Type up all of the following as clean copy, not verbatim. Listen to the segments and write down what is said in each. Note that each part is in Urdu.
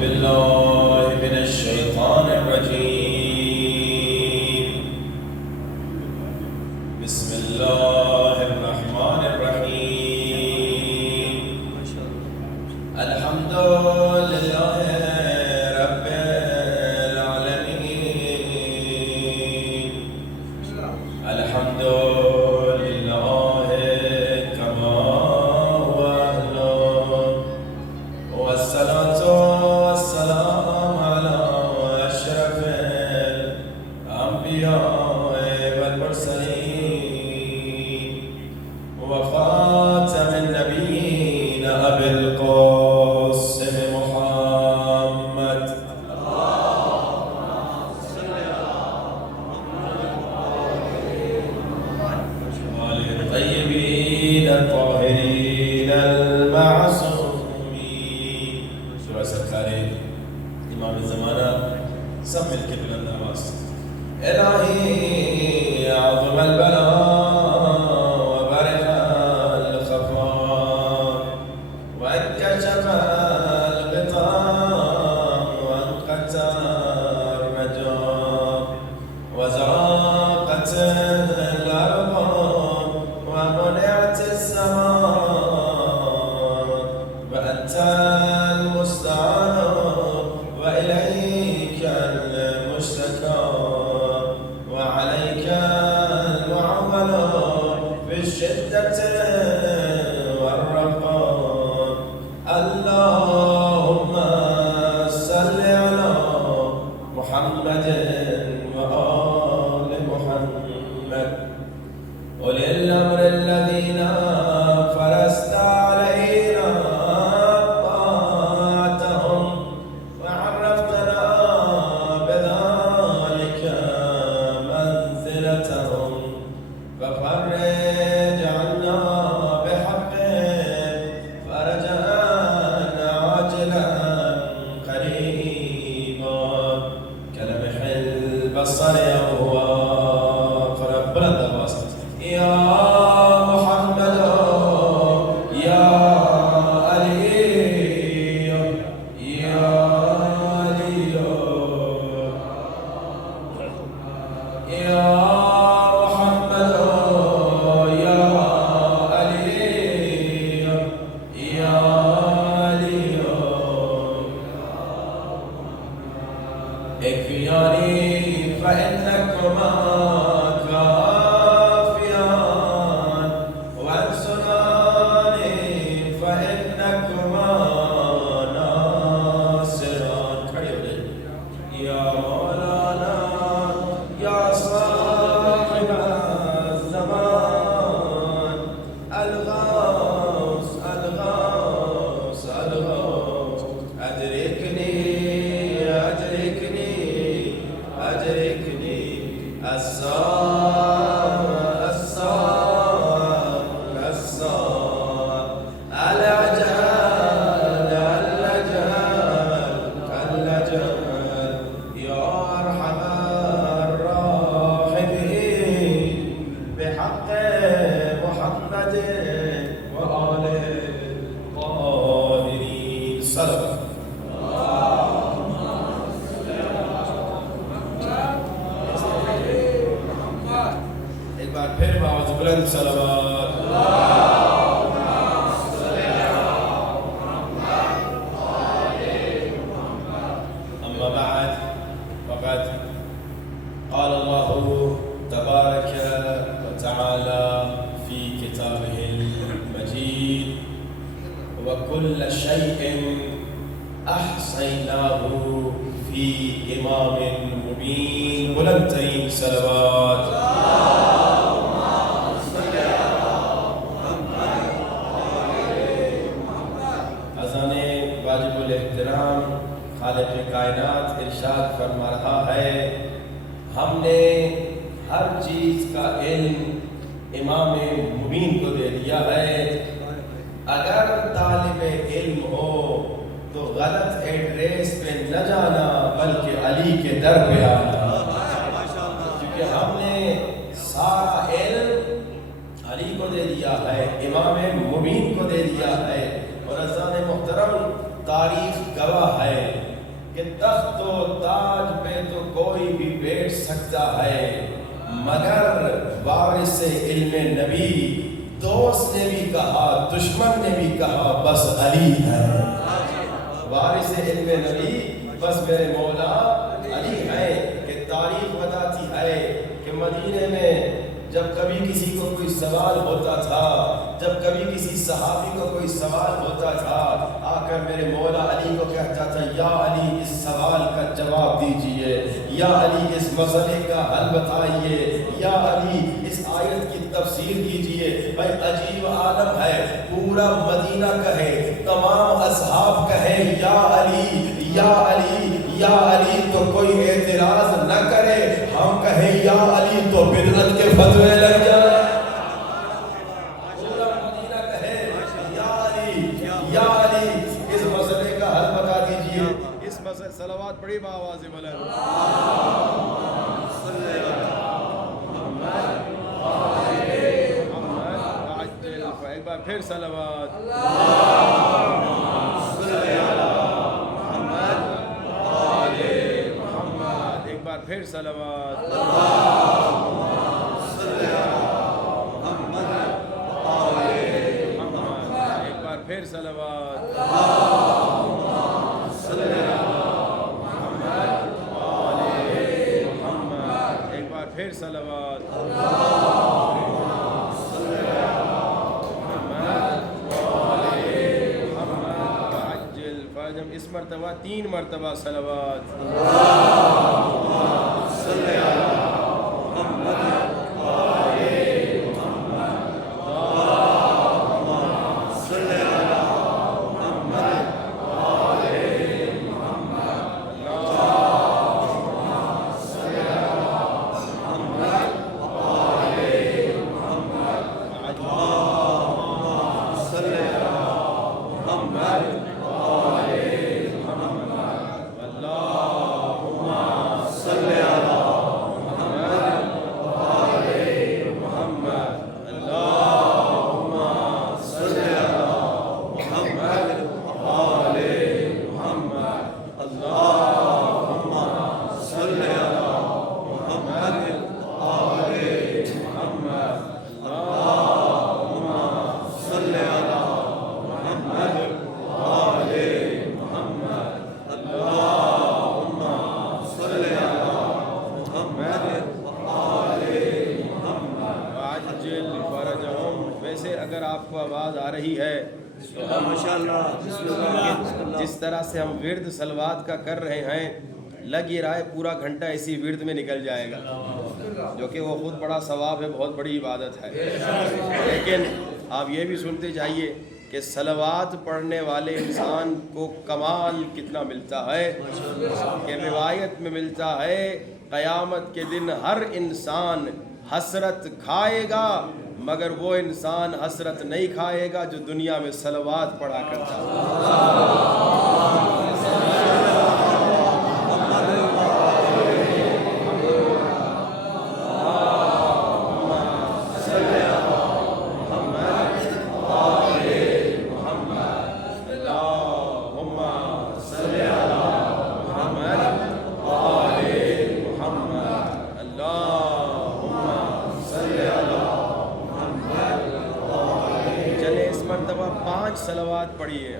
بالله من الشيطان الرجيم. بسم الله الرحمن الرحيم. الحمد لله رب العالمين. الحمد لله كما هو أهله، والصلاة والسلام على أشرف الأنبياء والمرسلين وخاتم النبيين أبي القاسم محمد. وآل الطيبين الطاهرين المعصومين. سورة سرکاری امام زمانہ سب مل کے بلند آواز. الہی عظم البلاء وبرح الخفاء وانكشف الغطاء وانقطع الرجاء وزاقت الأرض ومنعت السماء وأنت المستعان وإليك المشتكى وعليك المعول في الشدة والرخاء. اللهم صل على محمد وآل محمد أولي الأمر الذين فرست علينا طاعتهم وعرفتنا بذلك منزلتهم، ففرج عنا بحق فرجا عاجلا قريبا كلمح البصر وهو قرب الأبصار. يا محمد يا علي يا علي يا محمد يا علي يا علي اكفياني فإنكما كافيان وانصراني فإنكما ناصران. کھڑے ہو جائیں. یا مولانا یا صاحب الزمان الغوث الغوث الغوث أدركني أدركني أدركني الصار الصار الصار الأجل الأجل يا أرحم الراحمين بحق محمد وآله الطاهرين. صلوات. ایک بار پھر باوز بلند صلوات. أما بعد فقد قال الله تبارك وتعالى في كتابه المجيد وكل شيء أحصيناه في إمام مبين. بلندترین صلوات. اذان واجب الاحترام خالق کائنات ارشاد فرما رہا ہے، ہم نے ہر چیز کا علم امام مبین کو دے دیا ہے. اگر طالب علم ہو تو غلط ایڈریس پہ نہ جانا بلکہ علی کے در پہ آنا، کیونکہ ہم نے سارا علم علی کو دے دیا ہے، امام مبین کو دے دیا ہے. اور عزیزان محترم، تاریخ گواہ ہے کہ تخت و تاج پہ تو کوئی بھی بیٹھ سکتا ہے، مگر وارث علم نبی دوست نے بھی کہا دشمن نے بھی کہا بس علی ہے۔ وارث علم نبی بس میرے مولا علی ہے، کہ تاریخ بتاتی ہے کہ مدینے میں جب کبھی کسی کو کوئی سوال ہوتا تھا، جب کبھی کسی صحابی کو کوئی سوال ہوتا تھا، آ کر میرے مولا علی کو کہتا تھا یا علی اس سوال کا جواب دیجئے، یا علی اس مسئلے کا حل بتائیے، یا علی اس آیت کی تفسیر کیجئے۔ بھائی عجیب عالم ہے، پورا مدینہ کہے، تمام اصحاب کہے یا علی یا علی یا علی تو کوئی اعتراض نہ کرے، ہم کہیں یا علی تو بدعت کے فتوے لگ جائے۔ پورا مدینہ کہے یا علی اس مسئلے کا حل بتا دیجئے۔ اس مسئلے صلوات پڑھی بآواز بلند۔ ایک بار پھر صلوات۔ ایک بار پھر صلوات۔ ایک بار پھر صلوات۔ ایک بار پھر صلوات۔ اس مرتبہ 3 مرتبہ صلوات۔ اگر آپ کو آواز آ رہی ہے تو ہم جس طرح سے ہم ورد صلوات کا کر رہے ہیں، لگ یہ رہا ہے پورا گھنٹہ اسی ورد میں نکل جائے گا، جو کہ وہ خود بڑا ثواب ہے، بہت بڑی عبادت ہے۔ لیکن آپ یہ بھی سنتے جائیے کہ صلوات پڑھنے والے انسان کو کمال کتنا ملتا ہے، کہ روایت میں ملتا ہے قیامت کے دن ہر انسان حسرت کھائے گا، مگر وہ انسان حسرت نہیں کھائے گا جو دنیا میں صلوات پڑھا کرتا صلوات پڑھیے۔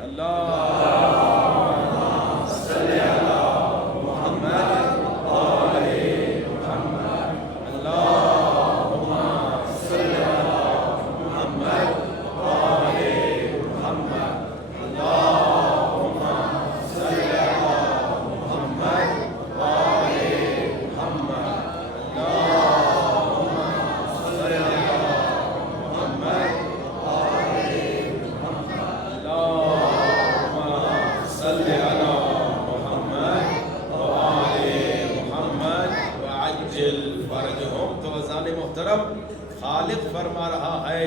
خالق فرما رہا ہے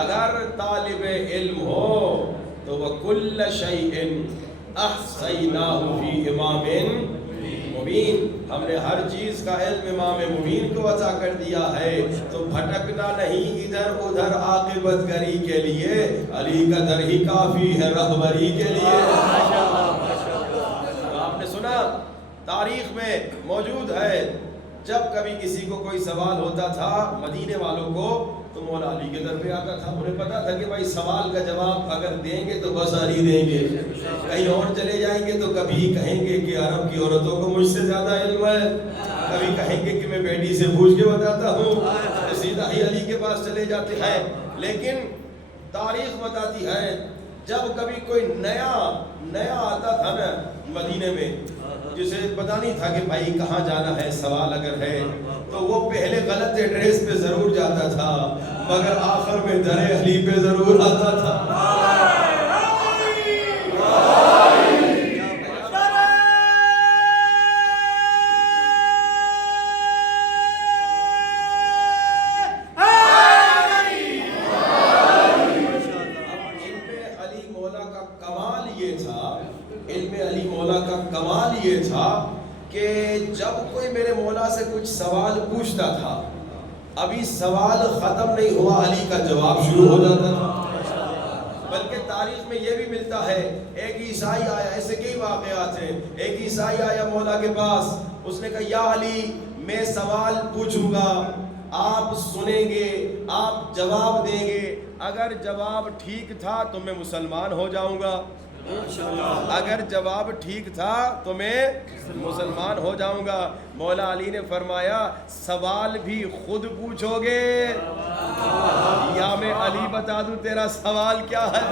اگر طالب علم ہو تو وَكُلَّ شَيْءٍ أَحْصَيْنَاهُ فِي إِمَامٍ مبین، ہم نے ہر چیز کا علم امام مبین کو عطا کر دیا ہے، تو بھٹکنا نہیں ادھر ادھر عاقبت گری کے لیے، علی کا در ہی کافی ہے رہبری کے لیے۔ تاریخ میں موجود ہے جب کبھی کسی کو کوئی سوال ہوتا تھا مدینے والوں کو تو مولا علی کے در پہ آتا تھا. انہیں پتا تھا کہ بھائی سوال کا جواب اگر دیں گے تو بس علی دیں گے, کہیں اور چلے جائیں گے تو کبھی کہیں گے کہ عرب کی عورتوں کو مجھ سے زیادہ علم ہے, کبھی کہیں گے کہ میں بیٹی سے پوچھ کے بتاتا ہوں, سیدھا ہی علی کے پاس چلے جاتے ہیں. لیکن تاریخ بتاتی ہے جب کبھی کوئی نیا آتا تھا نا مدینے میں, جسے پتا نہیں تھا کہ بھائی کہاں جانا ہے, سوال اگر ہے تو وہ پہلے غلط ایڈریس پہ ضرور جاتا تھا مگر آخر میں در علی پہ ضرور آتا تھا. یہ تھا کہ جب کوئی میرے مولا سے کچھ سوال پوچھتا تھا, ابھی سوال ختم نہیں ہوا علی کا جواب شروع ہو جاتا تھا. بلکہ تاریخ میں یہ بھی ملتا ہے ایک عیسائی آیا, ایسے کئی واقعات ہیں, ایک عیسائی آیا مولا کے پاس, اس نے کہا یا علی میں سوال پوچھوں گا, آپ سنیں گے, آپ جواب دیں گے, اگر جواب ٹھیک تھا تو میں مسلمان ہو جاؤں گا, اگر جواب ٹھیک تھا تو میں مسلمان ہو جاؤں گا. مولا علی نے فرمایا سوال بھی خود پوچھو گے یا میں علی بتا دوں تیرا سوال کیا ہے؟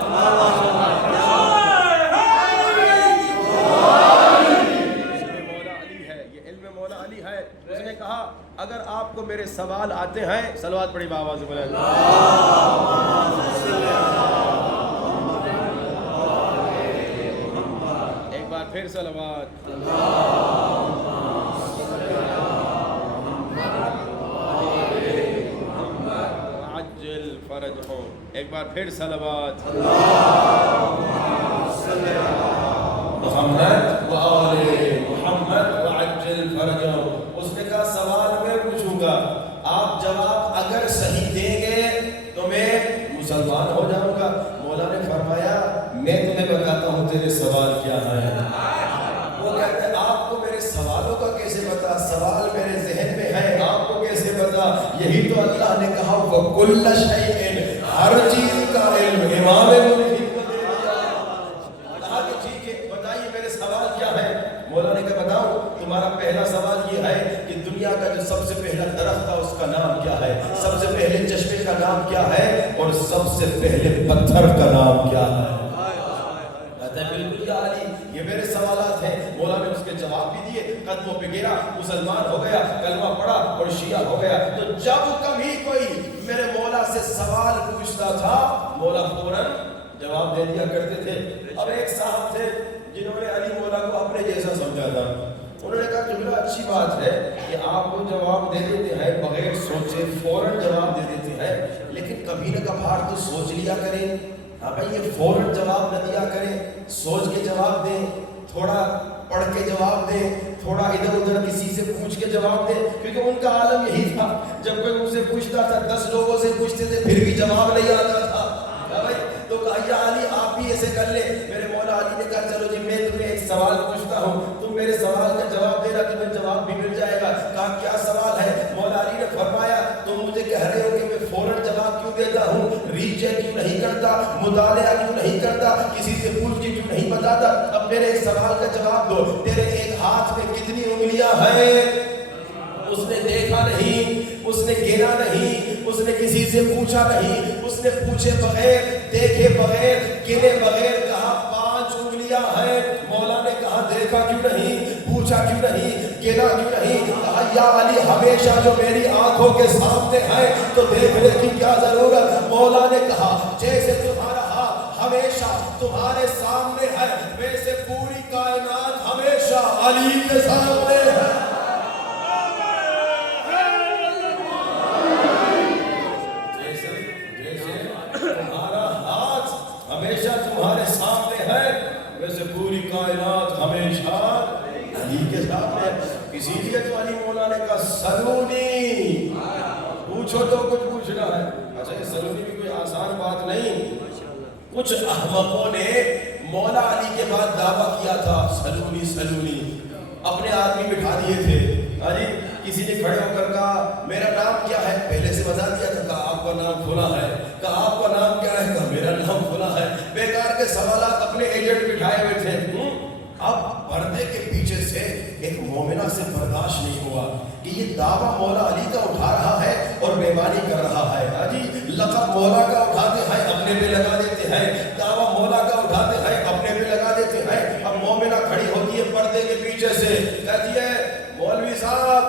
مولا علی ہے, یہ علم مولا علی ہے. اس نے کہا اگر آپ کو میرے سوال آتے ہیں, صلوات پڑھی بآواز بلند, پھر صلوات, عجل فرجہم, ایک بار پھر صلوات, محمد و آل محمد وعجل فرجہم. اس نے کہا سوال میں پوچھوں گا, آپ جواب اگر صحیح دیں گے تو میں مسلمان ہو جاؤں گا. مولا نے فرمایا میں تمہیں بتاتا ہوں تیرے سوال کیا ہے. وہ کہتے ہیں آپ کو میرے سوالوں کا کیسے پتا, سوال میرے ذہن میں ہے, آپ کو کیسے پتا؟ یہی تو اللہ نے کہا وَكُلَّ شَيْءٍ, ہر چیز کا علم امام ملک کو دے دیا. کہا کہ ٹھیک ہے بتائیے میرے سوال کیا ہے. مولا نے کہا بتاؤ تمہارا پہلا سوال یہ ہے کہ دنیا کا جو سب سے پہلا درخت تھا اس کا نام کیا ہے, سب سے پہلے چشمے کا نام کیا ہے, اور سب سے پہلے پتھر کا نام کیا ہے؟ بالکل یا علی یہ میرے سوالات ہیں. مولا نے اس کے جواب بھی دیے, قدموں پہ گرا, مسلمان ہو گیا, کلمہ پڑھا اور شیعہ ہو گیا. تو جب کبھی کوئی میرے مولا سے سوال پوچھتا تھا مولا فوراً جواب دے دیا کرتے تھے. اب ایک صاحب تھے جنہوں نے علی مولا کو اپنے جیسا سمجھا تھا. انہوں نے کہا جملہ اچھی بات ہے کہ آپ کو جواب دے دیتے ہیں بغیر سوچے, فوراً جواب دے دیتے ہیں, لیکن کبھی نہ کبھار تو سوچ لیا کریں. ہاں بھائی یہ فوراً جواب نہ دیا کریں, سوچ کے جواب دیں, تھوڑا پڑھ کے جواب دیں, تھوڑا ادھر ادھر کسی سے پوچھ کے جواب دیں. کیونکہ ان کا عالم یہی تھا, جب کوئی ان سے پوچھتا تھا 10 لوگوں سے پوچھتے تھے پھر بھی جواب نہیں آتا تھا. تو کہا یا علی آپ بھی ایسے کر لیں. میرے مولا علی نے کہا چلو جی میں تمہیں ایک سوال پوچھتا ہوں, تم میرے سوال کا جواب دینا, تمہیں جواب بھی مل جائے گا. کہا کیا سوال ہے؟ مولا علی نے فرمایا تم مجھے کہہ رہے ہو کہ میں فوراً جواب کیوں دیتا ہوں, ریچے کیوں نہیں کرتا, مطالعہ کیوں نہیں کرتا, کسی سے پوچھ کے کیوں نہیں بتاتا. اب میرے ایک سوال کا جواب دو, تیرے ایک ہاتھ میں کتنی انگلیاں ہیں؟ اس نے دیکھا نہیں, اس نے گنا نہیں, اس نے کسی سے پوچھا نہیں, اس نے پوچھے بغیر, دیکھے بغیر, گنے بغیر کہا 5 انگلیاں ہیں. مولا نے کہا دیکھا کیوں نہیں, پوچھا کیوں نہیں, گنا کیوں نہیں؟ کہا یا علی ہمیشہ جو میری آنکھوں کے سامنے ہے تو دیکھنے کی کیا ضرورت. مولا نے کہا جیسے تمہارا ہاتھ ہمیشہ تمہارے سامنے ہے ویسے پوری کائنات ہمیشہ علی کے سامنے ہے. ہمیشہ تمہارے سامنے ہے ویسے پوری کائنات ہمیشہ علی کے سامنے. اسی لیے تو علی مولا نے کہا سلونی, پوچھو تو کچھ پوچھنا ہے. اچھا یہ سلونی بھی کوئی آسان بات نہیں. کچھ احمقوں نے مولا علی کے بعد دعویٰ کیا تھا سلونی سلونی. اپنے آدمی بٹھا دیے تھے. ہاں جی, کسی نے کھڑے ہو کر کہا میرا نام کیا ہے, پہلے سے بتا دیا تھا, کہا آپ کا نام کھولا ہے. کہا آپ کا نام کیا ہے, کہا میرا نام کھولا ہے. بیکار کے سوالات اپنے ایجنٹ بٹھائے ہوئے تھے. اب پردے کے پیچھے سے ایک مومنہ سے برداشت نہیں ہوا کہ یہ دعویٰ مولا علی کا اٹھا رہا ہے اور بیمانی کر رہا ہے. ہاں جی, لقب مولا کا اٹھاتے ہیں اپنے پہ لگا دیتے ہیں, دعویٰ مولا کا اٹھاتے ہیں اپنے پہ لگا دیتے ہیں. اب مومنہ کھڑی ہوتی ہے پردے کے پیچھے سے, کہتی ہے مولوی صاحب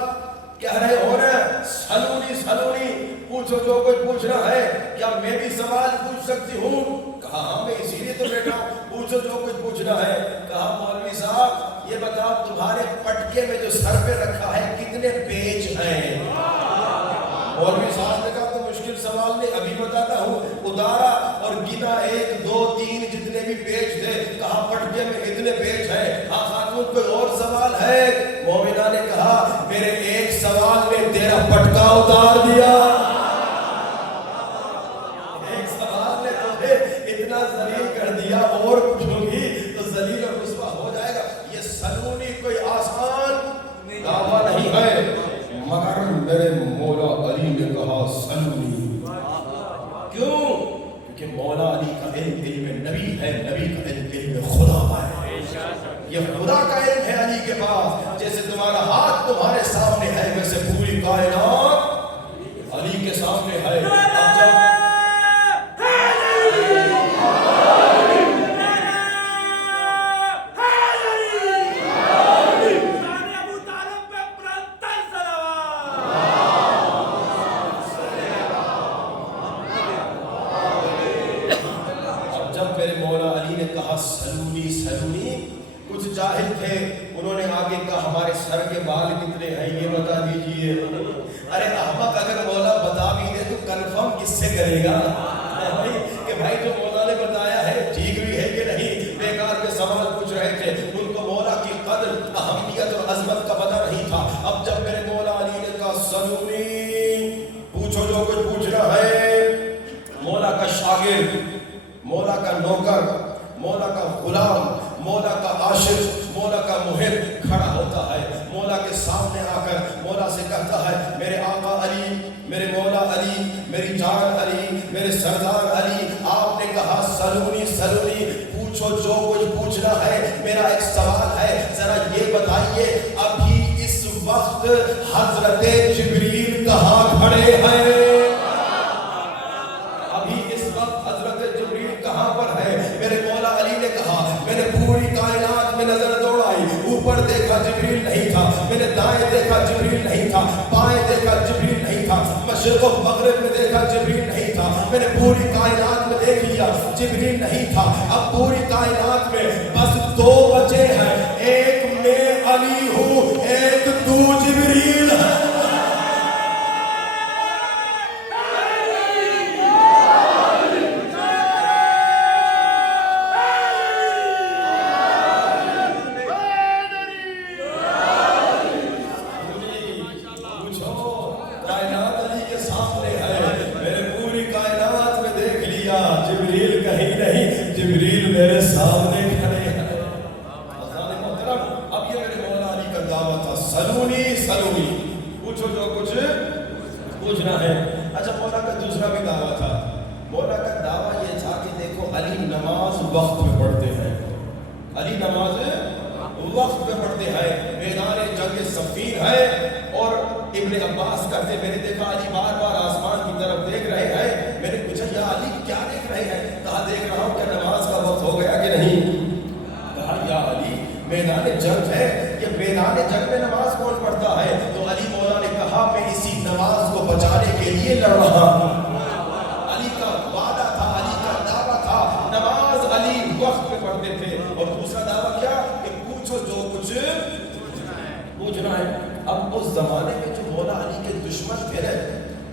کہہ رہے ہو رہے سلونی سلونی, پوچھو جو کچھ پوچھنا ہے, کیا میں بھی سوال پوچھ سکتی ہوں؟ کہا ہاں میں اسی لیے تو بیٹھا ہوں, پوچھو جو کچھ پوچھنا ہے. کہا مولوی صاحب یہ بتاؤ تمہارے پٹکے میں جو سر پہ رکھا ہے کتنے پیچ ہیں؟ مولوی صاحب نے کہا تو مشکل سوال نہیں, ابھی بتاتا ہوں. ادارا اور گنا 1 2 3 جتنے بھی پیچ تھے. کہا پٹکے میں اتنے پیچ ہیں. ہاں خاتون کوئی اور سوال ہے؟ مومنہ نے کہا میرے ایک سوال نے تیرا پٹکا اتار دیا. ایک سوال نے تمہیں اتنا ذلیل کر دیا, اور پوچھوں گی تو ذلیل اور رسوا ہو جائے گا. یہ سلونی کوئی آسان دعویٰ نہیں ہے, مگر میرے مولا علی نے کہا سلونی. کیوں؟ کیونکہ مولا علی کا علم علم نبی ہے, نبی کا علم علم خدا ہے. یہ خدا کا علم ہے علی کے پاس. جیسے تمہارا ہاتھ تمہارے سامنے ہے ویسے پوری کائنات علی کے سامنے ہے. اب جب سلونی سلونی, کچھ جاہل تھے, انہوں نے آگے کہا ہمارے سر کے بال کتنے ہیں یہ بتا دیجئے. ارے احمق, اگر مولا بتا بھی دے تو کنفرم کس سے کرے گا کہ بھائی جو مولا نے بتایا ہے ٹھیک بھی ہے کہ نہیں؟ بیکار کے سوال پوچھ رہے تھے. ان کو مولا کی قدر, اہمیت اور عظمت کا پتہ نہیں تھا. اب جب میرے مولا علی نے کہا سلونی پوچھو جو کچھ پوچھنا ہے, مولا کا شاگرد, مولا کا نوکر, مولا کا غلام, مولا کا عاشق, مولا کا محب کھڑا ہوتا ہے. مولا کے سامنے آ کر مولا سے کہتا ہے میرے آقا علی, میرے مولا علی, میری جان علی, میرے سردار علی, آپ نے کہا سلونی سلونی, پوچھو جو کچھ پوچھنا ہے. میرا ایک سوال ہے, ذرا یہ بتائیے ابھی اس وقت حضرت جبریل کہاں کھڑے ہیں؟ ابھی اس وقت حضرت جبریل کہاں پر ہے؟ میرے مولا علی نے کہا میں نے پوری کائنات میں نظر دوڑائی, اوپر دیکھا جبریل نہیں تھا, میں نے دائیں دیکھا جبریل نہیں تھا, بائیں دیکھا جبریل نہیں تھا, مشرق و مغرب میں دیکھا جبریل نہیں تھا, میں نے پوری کائنات میں دیکھ لیا جبریل نہیں تھا. اب پوری کائنات میں بس 2 بچے ہیں, ایک میں علی ہوں, ایک تو جبریل ہے. جبریل میرے سامنے کھڑے ہیں. اب یہ میرے مولا علی کا دعویٰ تھا سلونی سلونی, پوچھو جو کچھ پوچھنا ہے. اچھا مولا کا دوسرا بھی دعویٰ تھا. مولا کا دعویٰ یہ تھا کہ دیکھو علی نماز وقت میں پڑھتے ہیں, علی نماز وقت میں پڑھتے ہیں, میدان جنگ صفین ہے. اور ابن عباس کہتے میں نے دیکھا علی بار بار آسمان کی طرف دیکھ رہے ہیں. میں نے پوچھا یا علی کیا دیکھ رہے ہیں؟ کہا دیکھ رہا ہوں کہ نماز کا وقت ہو گیا کہ نہیں. کہا یا علی میدان جنگ ہے, یہ میدان جنگ میں نماز کون پڑھتا ہے؟ تو علی مولا نے کہا میں اسی نماز کو بچانے کے لیے لڑ رہا ہوں. علی کا وعدہ تھا, علی کا دعویٰ تھا, نماز علی وقت میں پڑھتے تھے. اور دوسرا دعویٰ کیا کہ پوچھو جو کچھ پوچھنا ہے. اب اس زمانے میں جو مولا علی کے دشمن تھے نا,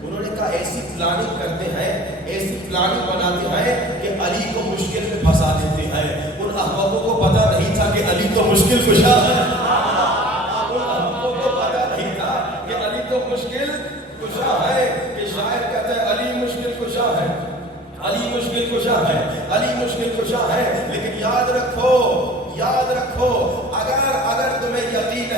انہوں نے کہا ایسی پلاننگ کرتے ہیں, ایسی پلاننگ بناتے ہیں کہ علی کو مشکل میں پھنسا دیتے ہیں. ان احبابوں کو پتا نہیں تھا کہ علی تو مشکل کشا ہے. ان احبابوں کو پتا نہیں تھا کہ علی تو مشکل کشا ہے. کہ شاعر کہتا ہے علی مشکل کشا ہے, علی مشکل کشا ہے, علی مشکل کشا ہے. لیکن یاد رکھو, یاد رکھو, اگر تمہیں یقین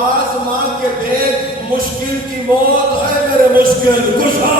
آزما کے دیکھ، مشکل کی موت ہے میرے مشکل کشا۔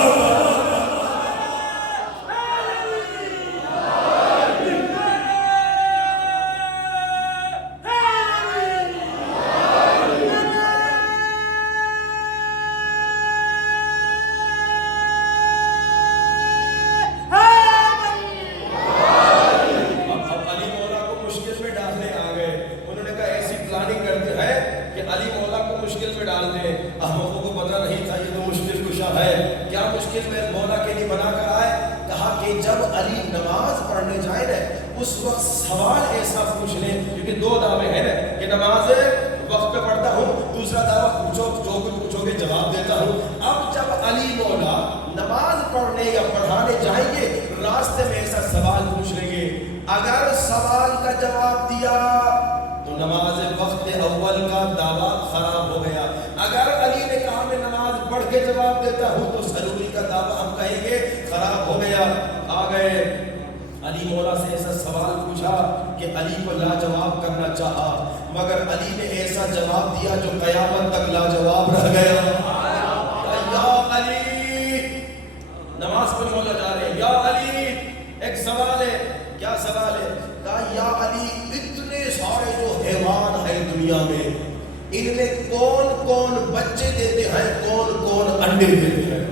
مگر علی نے ایسا جواب دیا جو قیامت تک لاجواب رہ گیا۔ یا علی، نماز پڑھنے مولا جا رہے ہیں، یا علی ایک سوال ہے۔ کیا سوال ہے؟ کہا یا علی اتنے سارے جو حیوان ہیں دنیا میں، ان میں کون کون بچے دیتے ہیں، کون کون انڈے دیتے ہیں؟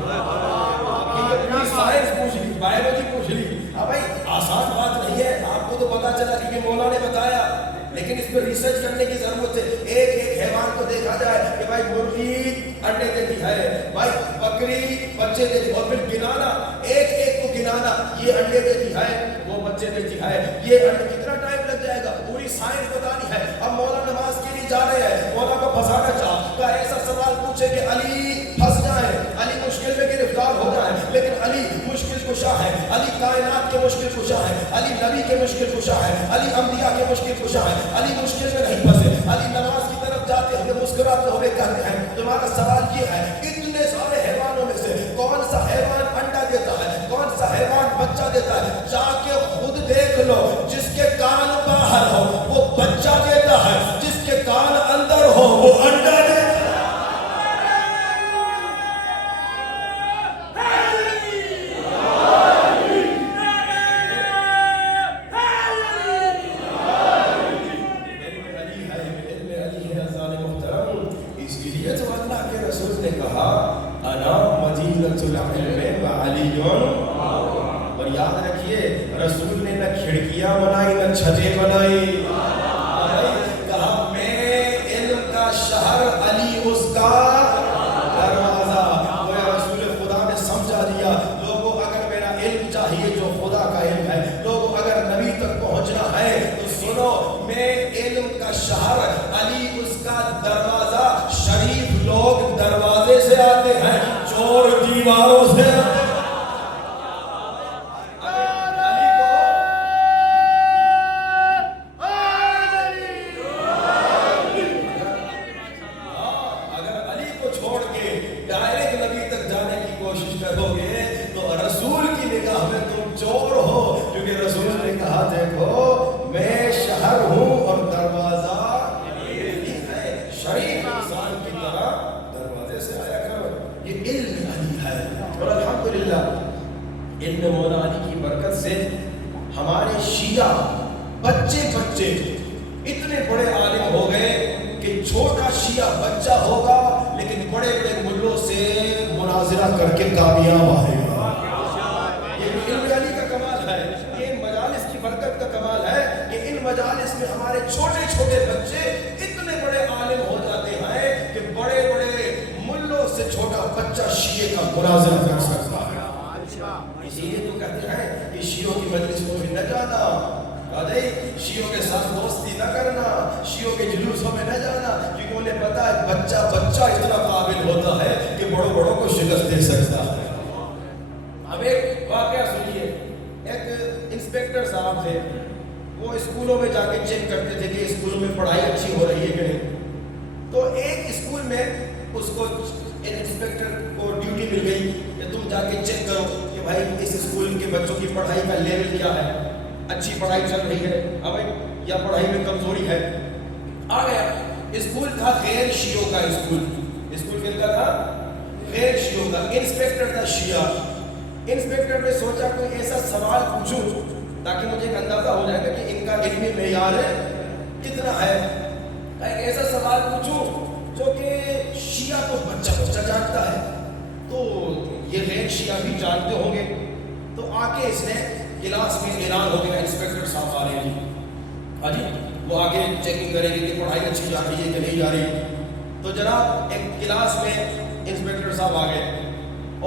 سائنس پوچھ لی، بایولوجی پوچھ لی۔ ہاں بھائی آسان بات نہیں ہے، آپ کو تو پتا چلا کیونکہ مولا نے بتایا، لیکن اس پر ریسرچ کرنے کی ضرورت ہے۔ ایک ایک حیوان کو دیکھا جائے کہ بھائی مرغی انڈے دیتی ہے، بھائی بکری بچے دیتی ہے، اور پھر گنانا، ایک ایک کو گنانا، یہ انڈے دیتی ہے، وہ بچے دیتی ہے، یہ انڈے، کتنا ٹائم لگ جائے گا؟ پوری سائنس بتانی ہے۔ اب مولا نماز کے لیے جا رہے ہیں، مولا کو پھنسانا چاہ کا ایسا سوال پوچھے کہ علی پھنس جائے، علی مشکل میں گرفتار ہو جائے، لیکن علی مشکل کشا ہے، علی کائنات کے مشکل کشا ہے، علی نبی کے مشکل کشا ہے، علی انبیاء کے مشکل کشا ہے، علی مشکل میں نہیں پھنسے۔ علی نماز کی طرف جاتے ہوئے مسکراتے ہوئے کہتے ہیں تمہارا سوال یہ ہے اتنے سارے حیوانوں میں سے کون سا حیوان انڈا دیتا ہے، کون سا حیوان بچہ دیتا ہے؟ جا کے خود دیکھ لو، جس کے کان باہر ہو وہ بچہ دیتا ہے، جس کے کان اندر ہو وہ انڈا دیتا ہے۔ اور یاد رکھیے رسول نے نہ کھڑکیاں بنائی نہ چھتیں بنائی، کہا میں علم کا شہر علی اس کا دروازہ۔ گویا رسول خدا نے سمجھا دیا لوگوں اگر میرا علم چاہیے جو خدا کا علم ہے، لوگوں اگر نبی تک پہنچنا ہے تو سنو، میں علم کا شہر علی اس کا دروازہ۔ شریف لوگ دروازے سے آتے ہیں، چور دیواروں سے آتے ہیں۔ علم مولا علی کی برکت سے ہمارے شیعہ بچے بچے اتنے بڑے عالم ہو گئے کہ چھوٹا شیعہ بچہ ہوگا لیکن بڑے بڑے ملوں سے مناظرہ کر کے کامیاب آئے گا۔ یہ علم علی کا کمال ہے، یہ ان مجالس کی برکت کا کمال ہے کہ ان مجالس میں ہمارے چھوٹے چھوٹے بچے اتنے بڑے عالم ہو جاتے ہیں کہ بڑے بڑے ملوں سے چھوٹا بچہ شیعہ کا مناظرہ کر سکتا ہے۔ اسی لیے تو کہتے ہیں کہ شیعوں کی مجلس کو بھی نہ جانا، شیعوں کے ساتھ دوستی نہ کرنا، شیعوں کے جلوسوں میں نہ جانا، کیونکہ انہیں پتا ہے بچہ اتنا قابل ہوتا ہے کہ بڑوں بڑوں کو شکست دے سکتا ہے۔ اب ایک واقعہ سنیے، ایک انسپیکٹر صاحب تھے، وہ اسکولوں میں جا کے چیک کرتے تھے کہ اسکولوں میں پڑھائی اچھی ہو رہی ہے کہ نہیں۔ تو ایک اسکول میں اس کو انسپیکٹر کو ڈیوٹی مل گئی کہ تم جا کے چیک کرو کہ بھائی اس اسکول کے بچوں کی پڑھائی کا لیول کیا ہے، اچھی پڑھائی چل رہی ہے، اب یا پڑھائی میں کمزوری ہے۔ آ گیا اسکول تھا غیر شیعوں کا اسکول. اسکول کن کا تھا؟ غیر شیعوں کا. انسپیکٹر تھا شیعہ. انسپیکٹر نے سوچا کوئی ایسا سوال پوچھوں تاکہ مجھے ایک اندازہ ہو جائے گا کہ ان کا علمی معیار کتنا ہے. ایک ایسا سوال پوچھوں جو کہ شیعہ تو بچہ بچہ جانتا ہے, تو یہ غیر شیعہ بھی جانتے ہوں گے. تو آ کے اس نے کلاس میں اعلان ہو گیا انسپیکٹر صاحب آ رہے ہیں جی. ہاں جی, وہ آگے چیکنگ کریں گے کہ پڑھائی اچھی جا رہی ہے کہ نہیں جا رہی. تو جناب ایک کلاس میں انسپیکٹر صاحب آ گئے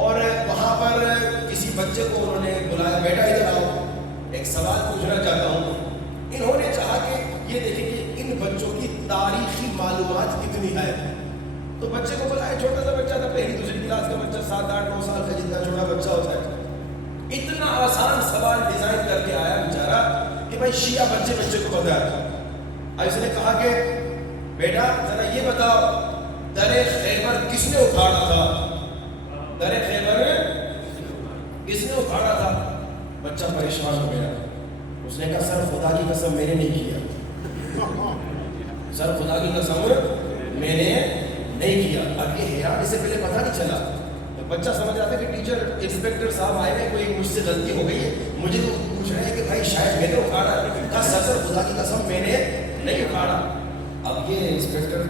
اور وہاں پر کسی بچے کو انہوں نے بلایا, بیٹا ادھر آؤ, ایک سوال پوچھنا چاہتا ہوں. انہوں نے چاہا کہ یہ دیکھیں کہ ان بچوں کی تاریخی معلومات کتنی ہے. تو بچے کو بلایا, چھوٹا سا بچہ تھا, پہلی دوسری کلاس کا بچہ, 7-8-9 سال کا جتنا چھوٹا بچہ ہوتا ہے. اتنا آسان سوال ڈیزائن کر کے آیا بیچارہ کہ بھائی شیعہ بچے کو بتا. اب اس نے کہا کہ بیٹا ذرا یہ بتاؤ, در خیبر کس نے اکھاڑا تھا؟ در خیبر کس نے اکھاڑا تھا؟ بچہ پریشان ہو گیا. اس نے کہا سر خدا کی قسم میں نے نہیں کیا, سر خدا کی قسم میں نے نہیں کیا. اب یہ حیران, اس سے پہلے پتہ نہیں چلا. بچہ سمجھ رہا تھا کہ ٹیچر انسپیکٹر صاحب آئے ہیں, کوئی مجھ سے غلطی ہو گئی ہے, مجھے تو پوچھ رہے ہیں کہ بھائی شاید میں نے اکھاڑا. کہا سر خدا کی قسم میں نے نہیں اکھاڑا. اب یہ انسپیکٹر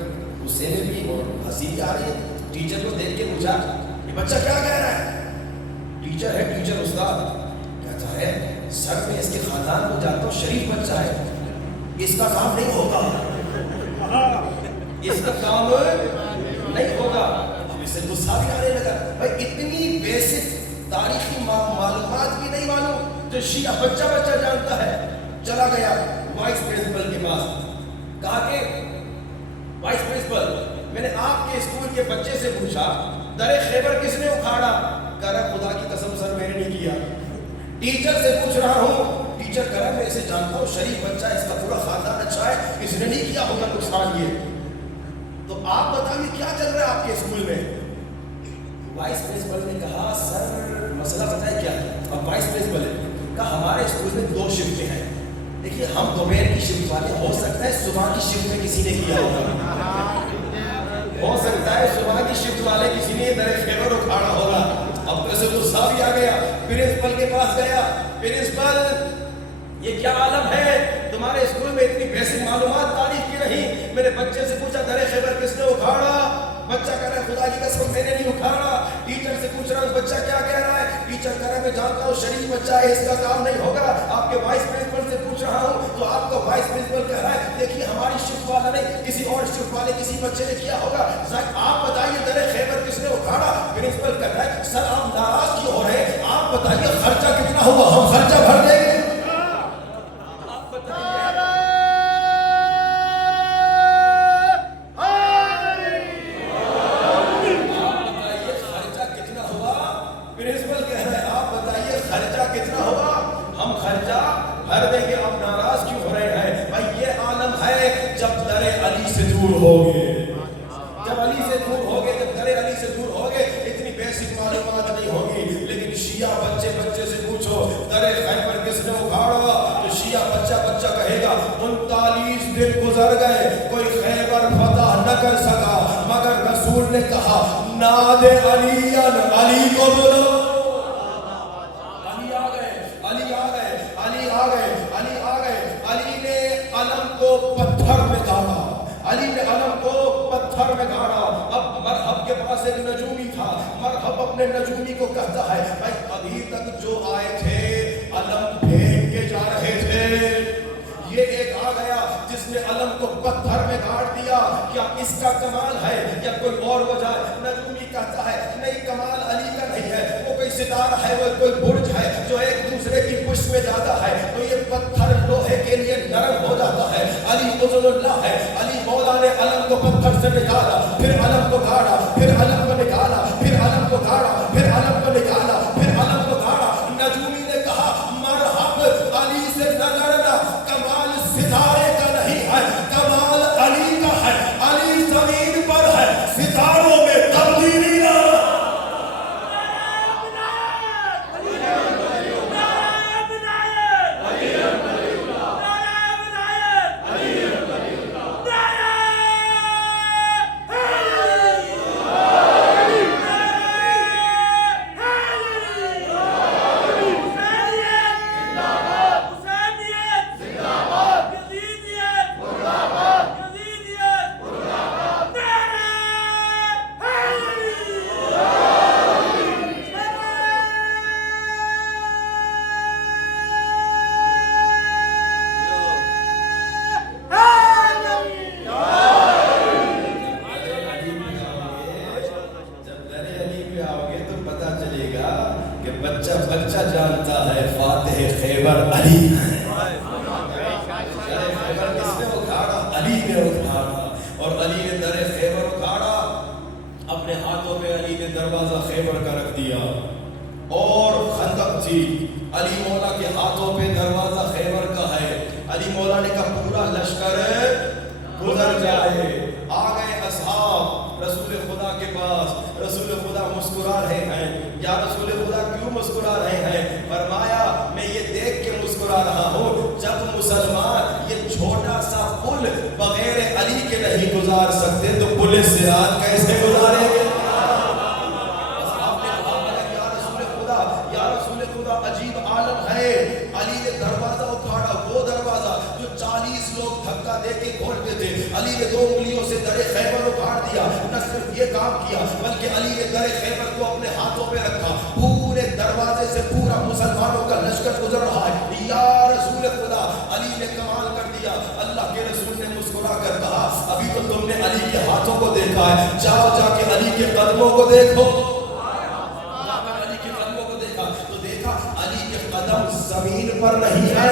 غصے میں بھی اور ہنسی بھی آ رہی ہے. ٹیچر کو دیکھ کے پوچھا یہ بچہ کیا کہہ رہا ہے؟ ٹیچر ہے, ٹیچر استاد کہتا ہے سر میں اس کے خاندان کو جانتا ہوں, شریف بچہ ہے, اس کا کام نہیں ہوگا, اس کا کام نہیں ہوگا. سے غصہ بھی آنے لگا. بھائی اتنی بیسک تاریخی معلومات بھی نہیں معلوم جو شیعہ بچہ جانتا ہے. چلا گیا وائس پرنسپل کے پاس, کہا کہ وائس پرنسپل میں نے آپ کے اسکول کے بچے سے پوچھا در خیبر کس نے اکھاڑا؟ کہہ رہا خدا کی قسم سر میں نے نہیں کیا. ٹیچر سے پوچھ رہا ہوں, ٹیچر کہہ رہا میں اسے جانتا ہوں, شریف بچہ, اس کا پورا خاندان اچھا ہے, اس نے نہیں کیا ہوگا نقصان. یہ تو آپ بتائیے کیا چل رہا ہے آپ کے اسکول میں؟ وائس پرنسپل نے کہا سر مسئلہ پتہ ہے کیا ہے؟ اب وائس پرنسپل نے کہا ہمارے اسکول میں 2 شفٹیں ہیں. دیکھیے ہم دوپہر کی شفٹ والے, ہو سکتا ہے صبح کی شفٹ میں کسی نے کیا ہوگا, ہو سکتا ہے صبح کی شفٹ والے کسی نے در خیبر اکھاڑا ہوگا. اب تو ایسے غصہ بھی آ گیا, پرنسپل کے پاس گیا, پرنسپل یہ کیا عالم ہے, تمہارے اسکول میں اتنی بیسک معلومات تاریخ کی نہیں. میں نے بچے سے پوچھا در خیبر کس نے اکھاڑا؟ بچہ کہہ رہا ہے خدا کی قسم میں نے نہیں اکھاڑا. ٹیچر سے پوچھ رہا ہوں بچہ کیا کہہ رہا ہے؟ ٹیچر کہہ رہا ہے میں جانتا ہوں شریف بچہ ہے, اس کا کام نہیں ہوگا. آپ کے وائس پرنسپل سے پوچھ رہا ہوں تو آپ کو وائس پرنسپل کہہ رہا ہے دیکھیے ہماری شفٹ والا نہیں, کسی اور شفٹ والے کسی بچے نے کیا ہوگا. آپ بتائیے در خیبر کس نے اکھاڑا؟ پرنسپل کہہ رہا ہے سر آپ ناراض کیوں ہو رہے ہیں, آپ بتائیے خرچہ کتنا ہوا, ہم خرچہ بھر دیں گے. جب علی سے دور ہو گئے, جب در علی سے دور ہو گئے, اتنی بیسک معلومات نہیں ہوگی. لیکن شیعہ بچے سے پوچھو در خیبر کس نے اکھاڑا, تو شیعہ بچہ کہے گا 39 دن گزر گئے, کوئی خیبر فتح نہ کر سکا, مگر رسول نے کہا ناد علی, علی کو بولو. علی نے علم کو پتھر میں گاڑا, علی نے علم کو پتھر میں گاڑا. اب مرحب کے پاس ایک نجومی تھا, مرحب اپنے نجومی کو کہتا ہے بھائی ابھی تک جو آئے تھے علم پھینک کے جا رہے تھے, یہ ایک آ گیا جس نے علم کو پتھر میں گاڑ دیا, کیا اس کا کمال ہے یا کوئی اور وجہ؟ نجومی کہتا ہے نہیں, کمال علی کا نہیں ہے, وہ کوئی ستارہ ہے, وہ کوئی برج ہے جو ایک دوسرے کی پشت میں جاتا ہے, تو یہ پتھر لوہے کے لیے نرم ہو جاتا ہے. علی عزل اللہ ہے, علی مولا نے علم کو پتھر سے نکالا, پھر علم کو گاڑا, پھر علم کو نکالا, پھر علم کو گاڑا, پھر علم کو نکالا, پھر علم کو گاڑا. نجومی نے کہا مرحب علی سے نہ لڑنا, کمال ستارے کا نہیں ہے, کمال علی کا ہے. علی زمین پر ہے, ستاروں میں تبدیلی نہ. فاتح خیبر علی ہیں. خیبر کس نے اکھاڑا؟ علی نے اکھاڑا. اور علی نے در خیبر اکھاڑا. اپنے ہاتھوں میں علی نے دروازہ خیبر کا رکھ دیا. اور خندق تھی، علی مولا کے ہاتھوں پہ دروازہ خیبر کا ہے. علی مولا نے کہا پورا لشکر گزر جائے. آ گئے اصحاب رسول خدا کے پاس. رسول خدا مسکرا رہے ہیں. یا رسول خدا کیوں مسکرا رہے ہیں؟ فرمایا میں یہ دیکھ کے مسکرا رہا ہوں جب مسلمان یہ چھوٹا سا پل بغیر علی کے نہیں گزار سکتے تو پل صراط کیسے گزاریں گے؟ عجیب عالم ہے. علی نے دروازہ اٹھاڑا، وہ دروازہ جو 40 لوگ دھکا دے کے کھولتے تھے. علی نے 2 انگلیوں سے در خیبر اٹھاڑ دیا. نہ صرف یہ کام کیا بلکہ علی نے در خیبر کو اپنے ہاتھوں پہ رکھا. پورے دروازے سے پورا مسلمانوں کا لشکر گزر رہا ہے. یا رسول خدا، علی نے کمال کر دیا. اللہ کے رسول نے مسکرا کر کہا ابھی تو تم نے علی کے ہاتھوں کو دیکھا ہے، جاؤ جا کے علی کے قدموں کو دیکھو. زمین پر نہیں ہے.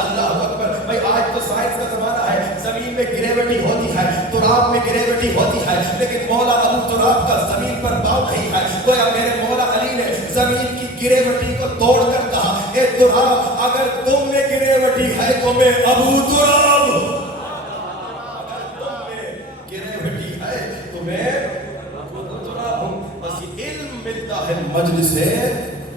اللہ اکبر. بھائی آج تو سائنس کا زمانہ ہے، زمین میں گریویٹی ہوتی ہے، تراب میں گریویٹی ہوتی ہے، لیکن مولا ابو تراب کا زمین پر پاؤں نہیں ہے. گویا میرے مولا علی نے زمین کی گریویٹی کو توڑ کر کہا اے تراب اگر تم میں گریویٹی ہے تو میں ابو تراب. اگر تم میں گریویٹی ہے تو میں ابو تراب ہوں. بس یہ علم ملتا ہے مجلس سے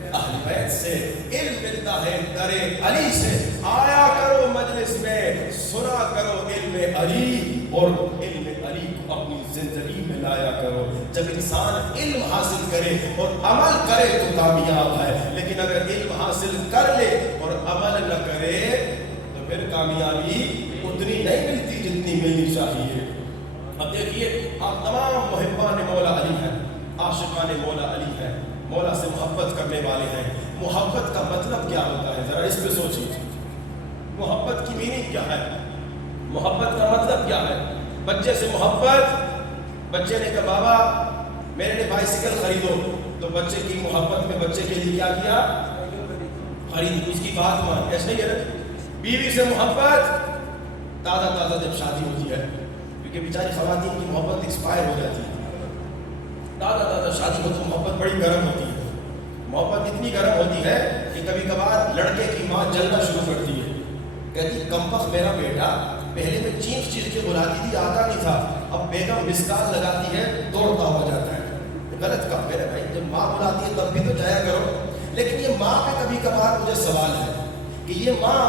اہل بیت سے، علم ملتا ہے در علی سے. آیا کرو مجلس میں، سنا کرو علم علی، اور علم علی کو اپنی زندگی میں لایا کرو. جب انسان علم حاصل کرے اور عمل کرے تو کامیاب ہے، لیکن اگر علم حاصل کر لے اور عمل نہ کرے تو پھر کامیابی اتنی نہیں ملتی جتنی ملنی چاہیے. اب دیکھیے آپ تمام محبان مولا علی ہیں، عاشقان مولا علی ہیں، مولا سے محبت کرنے والے ہیں. محبت کا مطلب کیا ہوتا ہے؟ ذرا اس پہ سوچیے. محبت کی میننگ کیا ہے؟ محبت کا مطلب کیا ہے؟ بچے سے محبت. بچے نے کہا بابا میرے لیے بائسیکل خریدو، تو بچے کی محبت میں بچے کے لیے کیا کیا؟ خرید. اس کی بات مان. ایسا ہی ہے. بیوی سے محبت تازہ تازہ جب شادی ہوتی ہے، کیونکہ بیچاری خواتین کی محبت ایکسپائر ہو جاتی ہے. تازہ تازہ شادی ہو تو محبت بڑی گرم ہوتی ہے. محبت اتنی گرم ہوتی ہے کہ کبھی کبھار لڑکے کی ماں جلنا شروع کرتی ہے. کہتی کمبخت میرا بیٹا پہلے میں چیخ چیخ کے بلاتی تھی، آتا نہیں تھا، اب بیگم مسکال لگاتی ہے دوڑتا ہو جاتا ہے. غلط کام میرے بھائی. جب ماں بلاتی ہے تب بھی تو جایا کرو. لیکن یہ ماں پہ کبھی کبھار مجھے سوال ہے کہ یہ ماں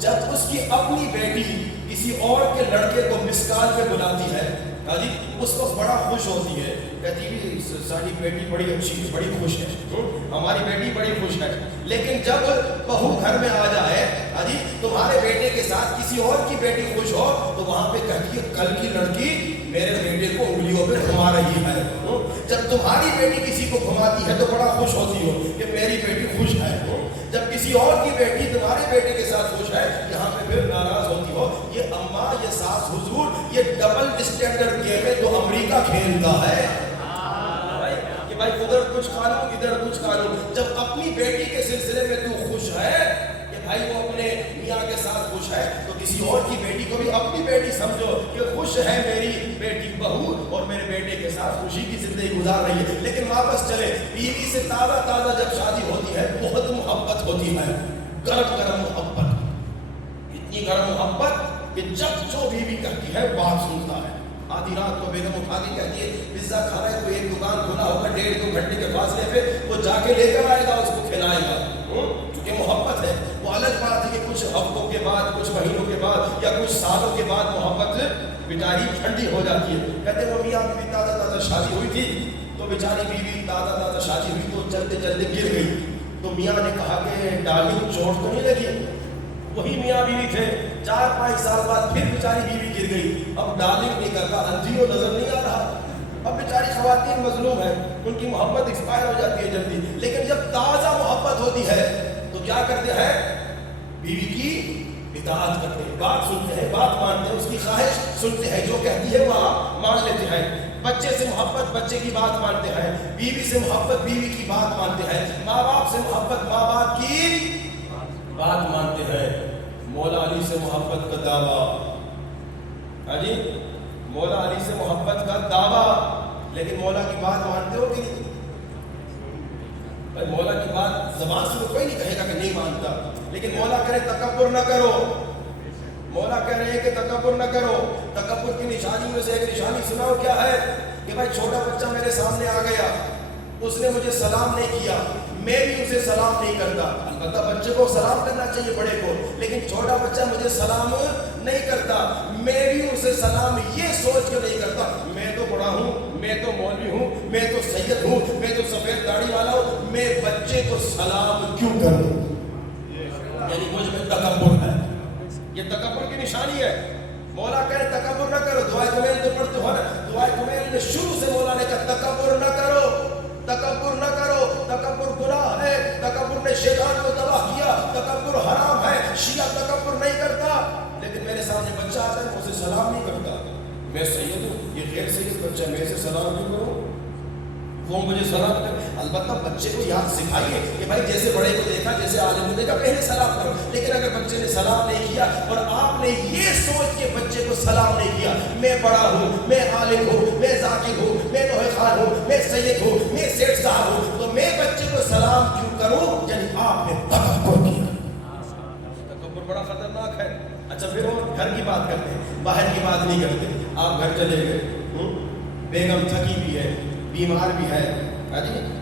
جب اس کی اپنی بیٹی کسی اور کے لڑکے کو مسکال پہ بلاتی ہے جی اس وقت بڑا خوش ہوتی ہے. کہتی ہے ساری بیٹی بڑی اچھی ہے، بڑی خوش ہے، ہماری بیٹی بڑی خوش ہے. لیکن جب بہو گھر میں آ جائے جی تمہارے بیٹے کے ساتھ کسی اور کی بیٹی خوش ہو تو وہاں پہ کہتی ہے کل کی لڑکی میرے بیٹے کو انگلیوں پہ گھما رہی ہے. جب تمہاری بیٹی کسی کو گھماتی ہے تو بڑا خوش ہوتی ہو کہ میری بیٹی خوش ہے. جب کسی اور کی بیٹی تمہارے بیٹے کے ساتھ خوش ہے یہاں پہ پھر ناراض ہوتی ہو. یہ اماں، یہ ساس حضور، یہ ڈبل اسٹینڈرڈ گیم ہے جو امریکہ کھیلتا ہے کہ بھائی ادھر کچھ کھا لوں ادھر کچھ کھا لوں. جب اپنی بیٹی کے سلسلے میں تو خوش ہے کہ بھائی وہ اپنے میاں کے ساتھ خوش ہے تو کسی اور کی بیٹی کو بھی اپنی بیٹی سمجھو کہ خوش ہے میری بیٹی بہو اور میرے بیٹے کے ساتھ خوشی کی زندگی گزار رہی ہے. لیکن واپس چلے بیوی سے تازہ تازہ جب شادی ہوتی ہے بہت محبت ہوتی ہے، گرم گرم محبت، اتنی گرم محبت کہ جب جو بیوی کہتی ہے بات سنتا ہے. آدھی رات کو بیگم اٹھا کے کہتی ہے پزا کھانا ہے تو ایک دکان کھلا ہوگا 1.5-2 گھنٹے کے فاصلے پہ وہ جا کے لے کر آئے گا، اس کو کھلائے گا. کیونکہ محبت ہے. وہ الگ بات ہے کہ کچھ ہفتوں کے بعد، کچھ مہینوں کے بعد یا کچھ سالوں کے بعد محبت بیچاری ٹھنڈی ہو جاتی ہے. کہتے ہیں وہ میاں بیوی تازہ تازہ شادی ہوئی تھی تو بیچاری بیوی تازہ تازہ شادی ہوئی تو چلتے چلتے گر گئی. تو میاں نے کہا کہ ڈارلنگ چوٹ تو نہیں لگی؟ وہی میاں بیوی تھے. 4-5 سال بعد پھر بیچاری بیوی گر گئی. اب ڈارلنگ نہیں کرتا، اندھی ہو نظر نہیں آ رہا. اب بیچاری خواتین مظلوم ہیں، ان کی محبت ایکسپائر ہو جاتی ہے جلدی. لیکن جب تازہ محبت ہوتی ہے تو کیا کرتے ہیں؟ بیوی کی اطاعت کرتے ہیں، بات سنتے ہیں، بات مانتے ہیں، اس کی خواہش سنتے ہیں، جو کہتی ہے وہ مان لیتے ہیں. بچے سے محبت بچے کی بات مانتے ہیں، بیوی سے محبت بیوی کی بات مانتے ہیں، ماں باپ سے محبت ماں باپ کی بات مانتے ہیں۔ مولا علی سے محبت کا دعویٰ، ہاں جی، مولا علی سے محبت کا دعویٰ، لیکن مولا کی بات مانتے ہو کہ نہیں؟ مولا کی بات زبان سے کوئی نہیں کہے گا کہ نہیں مانتا، لیکن مولا کہے تکبر نہ کرو، مولا کہہ رہے ہیں کہ تکبر نہ کرو۔ تکبر کی نشانی میں سے ایک نشانی سناؤ کیا ہے کہ بھائی چھوٹا بچہ میرے سامنے آ گیا، اس نے مجھے سلام نہیں کیا، میں بھی اسے سلام نہیں کرتا۔ البتہ بچے کو سلام کرنا چاہیے بڑے کو، لیکن چھوٹا بچہ مجھے سلام نہیں کرتا، میں بھی اسے سلام یہ سوچ کے نہیں کرتا میں تو بڑا ہوں، میں تو مولوی ہوں، میں تو سید ہوں، میں تو سفید داڑھی والا ہوں، میں بچے کو سلام کیوں کروں؟ یعنی مجھ میں تکبر ہے، یہ تکبر کی نشانی ہے۔ مولا کہے تکبر نہ کرو، دعائے کمیل تو پڑھتے ہو نا، دعائے کمیل میں شروع سے مولا نے کہا تکبر نہ کرو، تکبر نہ کرو، تکبر گناہ ہے، تکبر نے شیطان کو تباہ کیا، تکبر حرام ہے۔ شیعہ تکبر نہیں کرتا، لیکن میرے سامنے بچہ آتا ہے میں اسے سلام نہیں کرتا، میں سید ہوں، یہ غیر سید بچہ میں اسے سلام کیوں کروں؟ وہ مجھے سلام کر۔ البتہ بچے کو یاد سکھائیے کہ بھائی جیسے بڑے کو دیکھا، جیسے عالم کو دیکھا، پہلے سلام کرو۔ لیکن اگر بچے نے سلام نہیں کیا اور آپ نے یہ سوچ کے بچے کو سلام نہیں کیا میں بڑا ہوں، میں عالم ہوں، میں ذاکر ہوں، میں نوح خان ہوں، میں سید ہوں، میں سیٹھ صاحب ہوں، تو میں بچے کو سلام کیوں کروں؟ یعنی آپ نے تکبر کیا۔ تکبر بڑا خطرناک ہے۔ اچھا پھر ہم گھر کی بات کرتے ہیں، باہر کی بات نہیں کرتے۔ آپ گھر چلے گئے، بیگم تھکی بھی ہے، بیمار بھی ہے،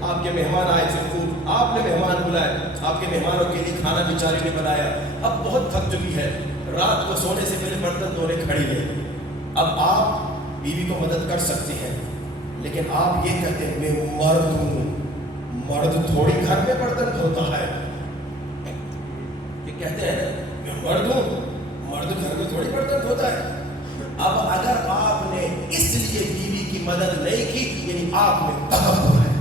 آپ کے مہمان آئے تھے، خوب آپ نے مہمان بلائے، آپ کے مہمانوں کے لیے کھانا بیچاری نے بنایا، اب بہت تھک چکی ہے، رات کو سونے سے پہلے برتن دھونے کھڑی ہے۔ اب آپ بیوی کو مدد کر سکتے ہیں، لیکن آپ یہ کہتے ہیں میں مرد ہوں، مرد تھوڑی گھر میں برتن دھوتا ہے، یہ کہتے ہیں میں مرد ہوں، مرد گھر میں تھوڑی برتن دھوتا ہے۔ اب اگر آپ نے اس لیے بیوی کی مدد نہیں کی یعنی آپ میں تکبر ہے،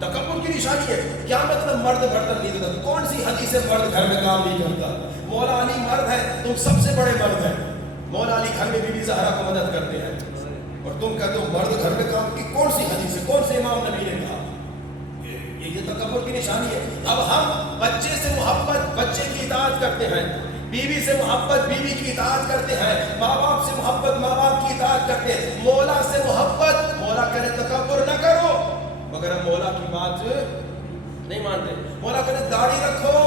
تکبر کی نشانی ہے۔ کیا مطلب مرد برتن نہیں دھوتا؟ کون سی حدیث سے مرد گھر میں کام نہیں کرتا؟ مولا علی مرد ہے، تم سب سے بڑے مرد ہیں، مولا علی گھر میں بی بی زہرا کو مدد کرتے ہیں اور تم کہتے ہو مرد گھر میں کام کی؟ کون سی حدیث ہے؟ کون سے امام نبی نے کہا؟ یہ تکبر کی نشانی ہے۔ اب ہم بچے سے محبت بچے کی اطاعت کرتے ہیں، بیوی سے محبت بیوی کی اطاعت کرتے ہیں، ماں باپ سے محبت ماں باپ کی اطاعت کرتے ہیں، مولا سے محبت مولا کہے تکبر نہ کرو، مگر ہم مولا کی بات نہیں مانتے۔ مولا کہے داڑھی رکھو،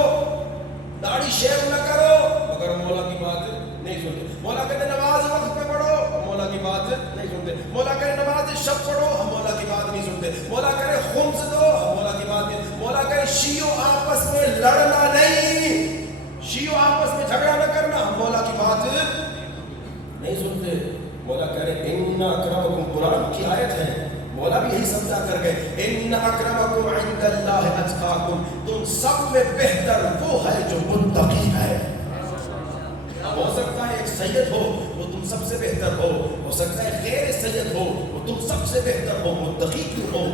داڑھی شیو نہ کرو، مگر ہم مولا کی بات نہیں سنتے۔ مولا کہے نماز وقت پہ پڑھو، ہم مولا کی بات نہیں سنتے۔ مولا کہے نماز شب پڑھو، ہم مولا کی بات نہیں سنتے۔ مولا کہے خمس دو، ہم مولا کی بات نہیں۔ مولا کہے شیعوں آپس میں لڑنا نہیں، شیعوں آپس میں جھگڑا نہ کرنا، ہم مولا کی بات نہیں سنتے۔ مولا کہہ رہے ان اکرمکم، قرآن کی آیت ہے، مولا بھی یہی سمجھا کر گئے ان اکرمکم عند اللہ اتقاکم، تم سب میں بہتر وہ ہے جو متقی ہے۔ ہو سکتا ہے ایک سید ہو وہ تم سب سے بہتر ہو سکتا ہے غیر سید ہو وہ تم سب سے بہتر ہو، متقی کیوں ہو؟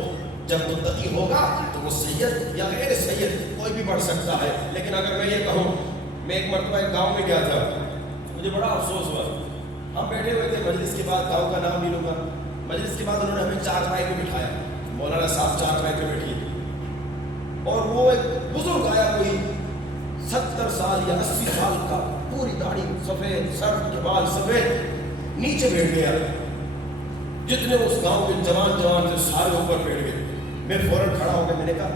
جب متقی ہوگا تو وہ سید یا غیر سید کوئی بھی بڑھ سکتا ہے۔ لیکن اگر میں یہ کہوں، میں ایک مرتبہ ایک گاؤں میں گیا تھا، مجھے بڑا افسوس ہوا، ہم بیٹھے ہوئے تھے مجلس کے بعد، گاؤں کا نام نہیں لوں گا، مجلس کے بعد انہوں نے ہمیں چارپائی پہ بٹھایا، مولانا صاحب چارپائی پہ بیٹھیے، اور وہ ایک بزرگ آیا، کوئی 70 سال یا 80 سال کا، پوری داڑھی سفید، سر کے بال سفید، نیچے بیٹھ گیا۔ جتنے اس گاؤں کے جوان تھے سارے اوپر بیٹھ گئے۔ میں فوراً کھڑا ہو گیا، میں نے کہا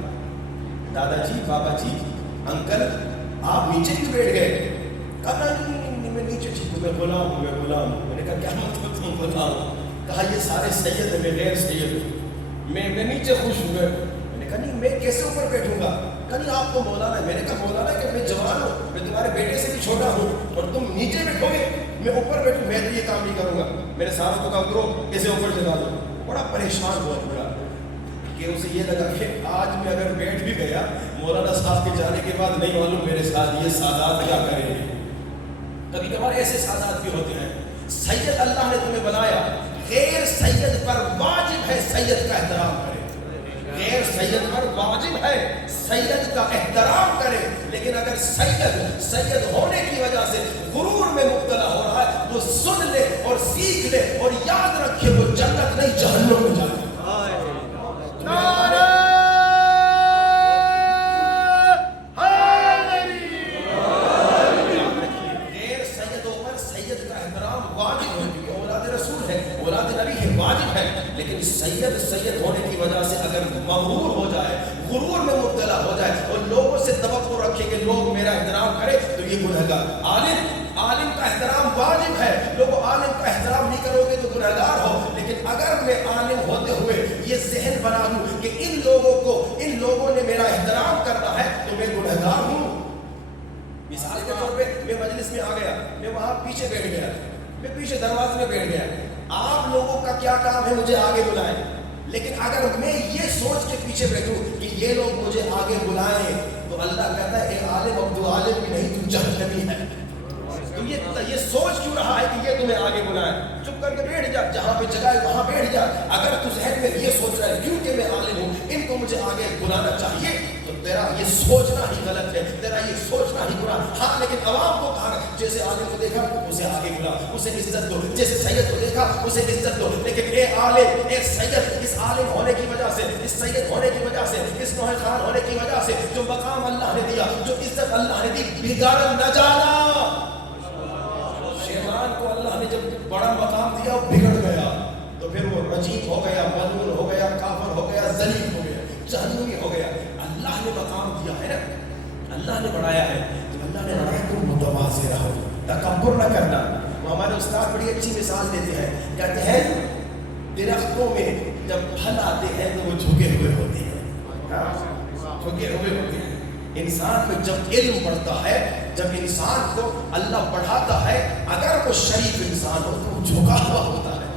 دادا جی، بابا جی، انکل آپ نیچے کیوں بیٹھ گئے؟ کہا نہیں میں نیچے ٹھیک ہوں، میں غلام ہوں، میں غلام ہوں۔ میں نے کہا کیا مطلب تم غلام ہو؟ کہا یہ سارے سید ہیں، میں غیر سید ہوں، میں نیچے خوش ہوں۔ میں نے کہا نہیں میں کیسے اوپر بیٹھوں گا؟ کہا نہیں آپ تو مولانا ہے۔ میں نے کہا مولانا کہ میں جوان ہوں، میں تمہارے بیٹے سے بھی چھوٹا ہوں اور تم نیچے بیٹھو گے، میں اوپر بیٹھوں؟ میں تو یہ کام نہیں کروں گا۔ میں نے ساروں کو کہا اترو، کیسے اوپر چلا دو۔ بڑا پریشان ہوا پورا، کہ اسے یہ لگا کہ آج میں اگر بیٹھ بھی گیا مولانا صاحب کے جانے کے بعد نہیں معلوم میرے ساتھ یہ سادات کیا کریں گے۔ کبھی کبھار ایسے سادات بھی ہوتے ہیں۔ سید اللہ نے تمہیں بنایا، غیر سید پر واجب ہے سید کا احترام کرے، غیر سید پر واجب ہے سید کا احترام کرے۔ لیکن اگر سید ہونے کی وجہ سے غرور میں مبتلا ہو رہا ہے تو سن لے اور سیکھ لے اور یاد رکھے وہ پیچھے بیٹھ گیا, میں پیچھے دروازے میں بیٹھ گیا. آپ لوگوں کا کیا کام ہے مجھے آگے بلائیں, لیکن اگر میں یہ سوچ کے پیچھے بیٹھوں کہ یہ لوگ مجھے آگے بلائیں تو اللہ کہتا ہے اے عالم اب تو عالم بھی نہیں تو جہنمی ہے. تو یہ سوچ کیوں رہا ہے کہ یہ تمہیں آگے بلائیں؟ چپ کر کے بیٹھ جا, جہاں پہ جگہ ہے وہاں بیٹھ جا. اگر تو ذہن میں یہ سوچ رہا ہے کیونکہ میں عالم ہوں ان کو مجھے آگے بلانا چاہیے, تو تیرا یہ سوچنا ہی غلط ہے, تیرا یہ سوچنا ہی برا. ہاں لیکن عوام کو کہا جیسے عالم کو دیکھا اسے آگے بلا, اسے عزت دو, جیسے سید کو دیکھا اسے عزت دو. لیکن اے عالم, اے سید, اس عالم ہونے کی وجہ سے, اس سید ہونے کی وجہ سے, اس نوح خان ہونے کی وجہ سے جو مقام اللہ نے دیا, جو عزت اللہ نے دی, بگاڑ نہ جانا. شیطان کو اللہ نے جب بڑا مقام دیا وہ بگڑ گیا تو پھر وہ رجیم ہو گیا, ملعون ہو گیا, کافر ہو گیا, ذلیل ہو گیا, جہنمی ہو گیا. اللہ نے مقام دیا ہے نا, اللہ نے بڑھایا ہے, تو اللہ نے بڑھایا تو متواضع رہو, تکبر نہ کرنا. وہ ہمارے استاد بڑی اچھی مثال دیتے ہیں, کہتے ہیں درختوں میں جب پھل آتے ہیں تو وہ جھکے ہوئے ہوتے ہیں, جھکے ہوئے ہوتے ہیں. انسان میں جب علم بڑھتا ہے, جب انسان کو اللہ بڑھاتا ہے, اگر وہ شریف انسان ہو تو وہ جھکا ہوا ہوتا ہے.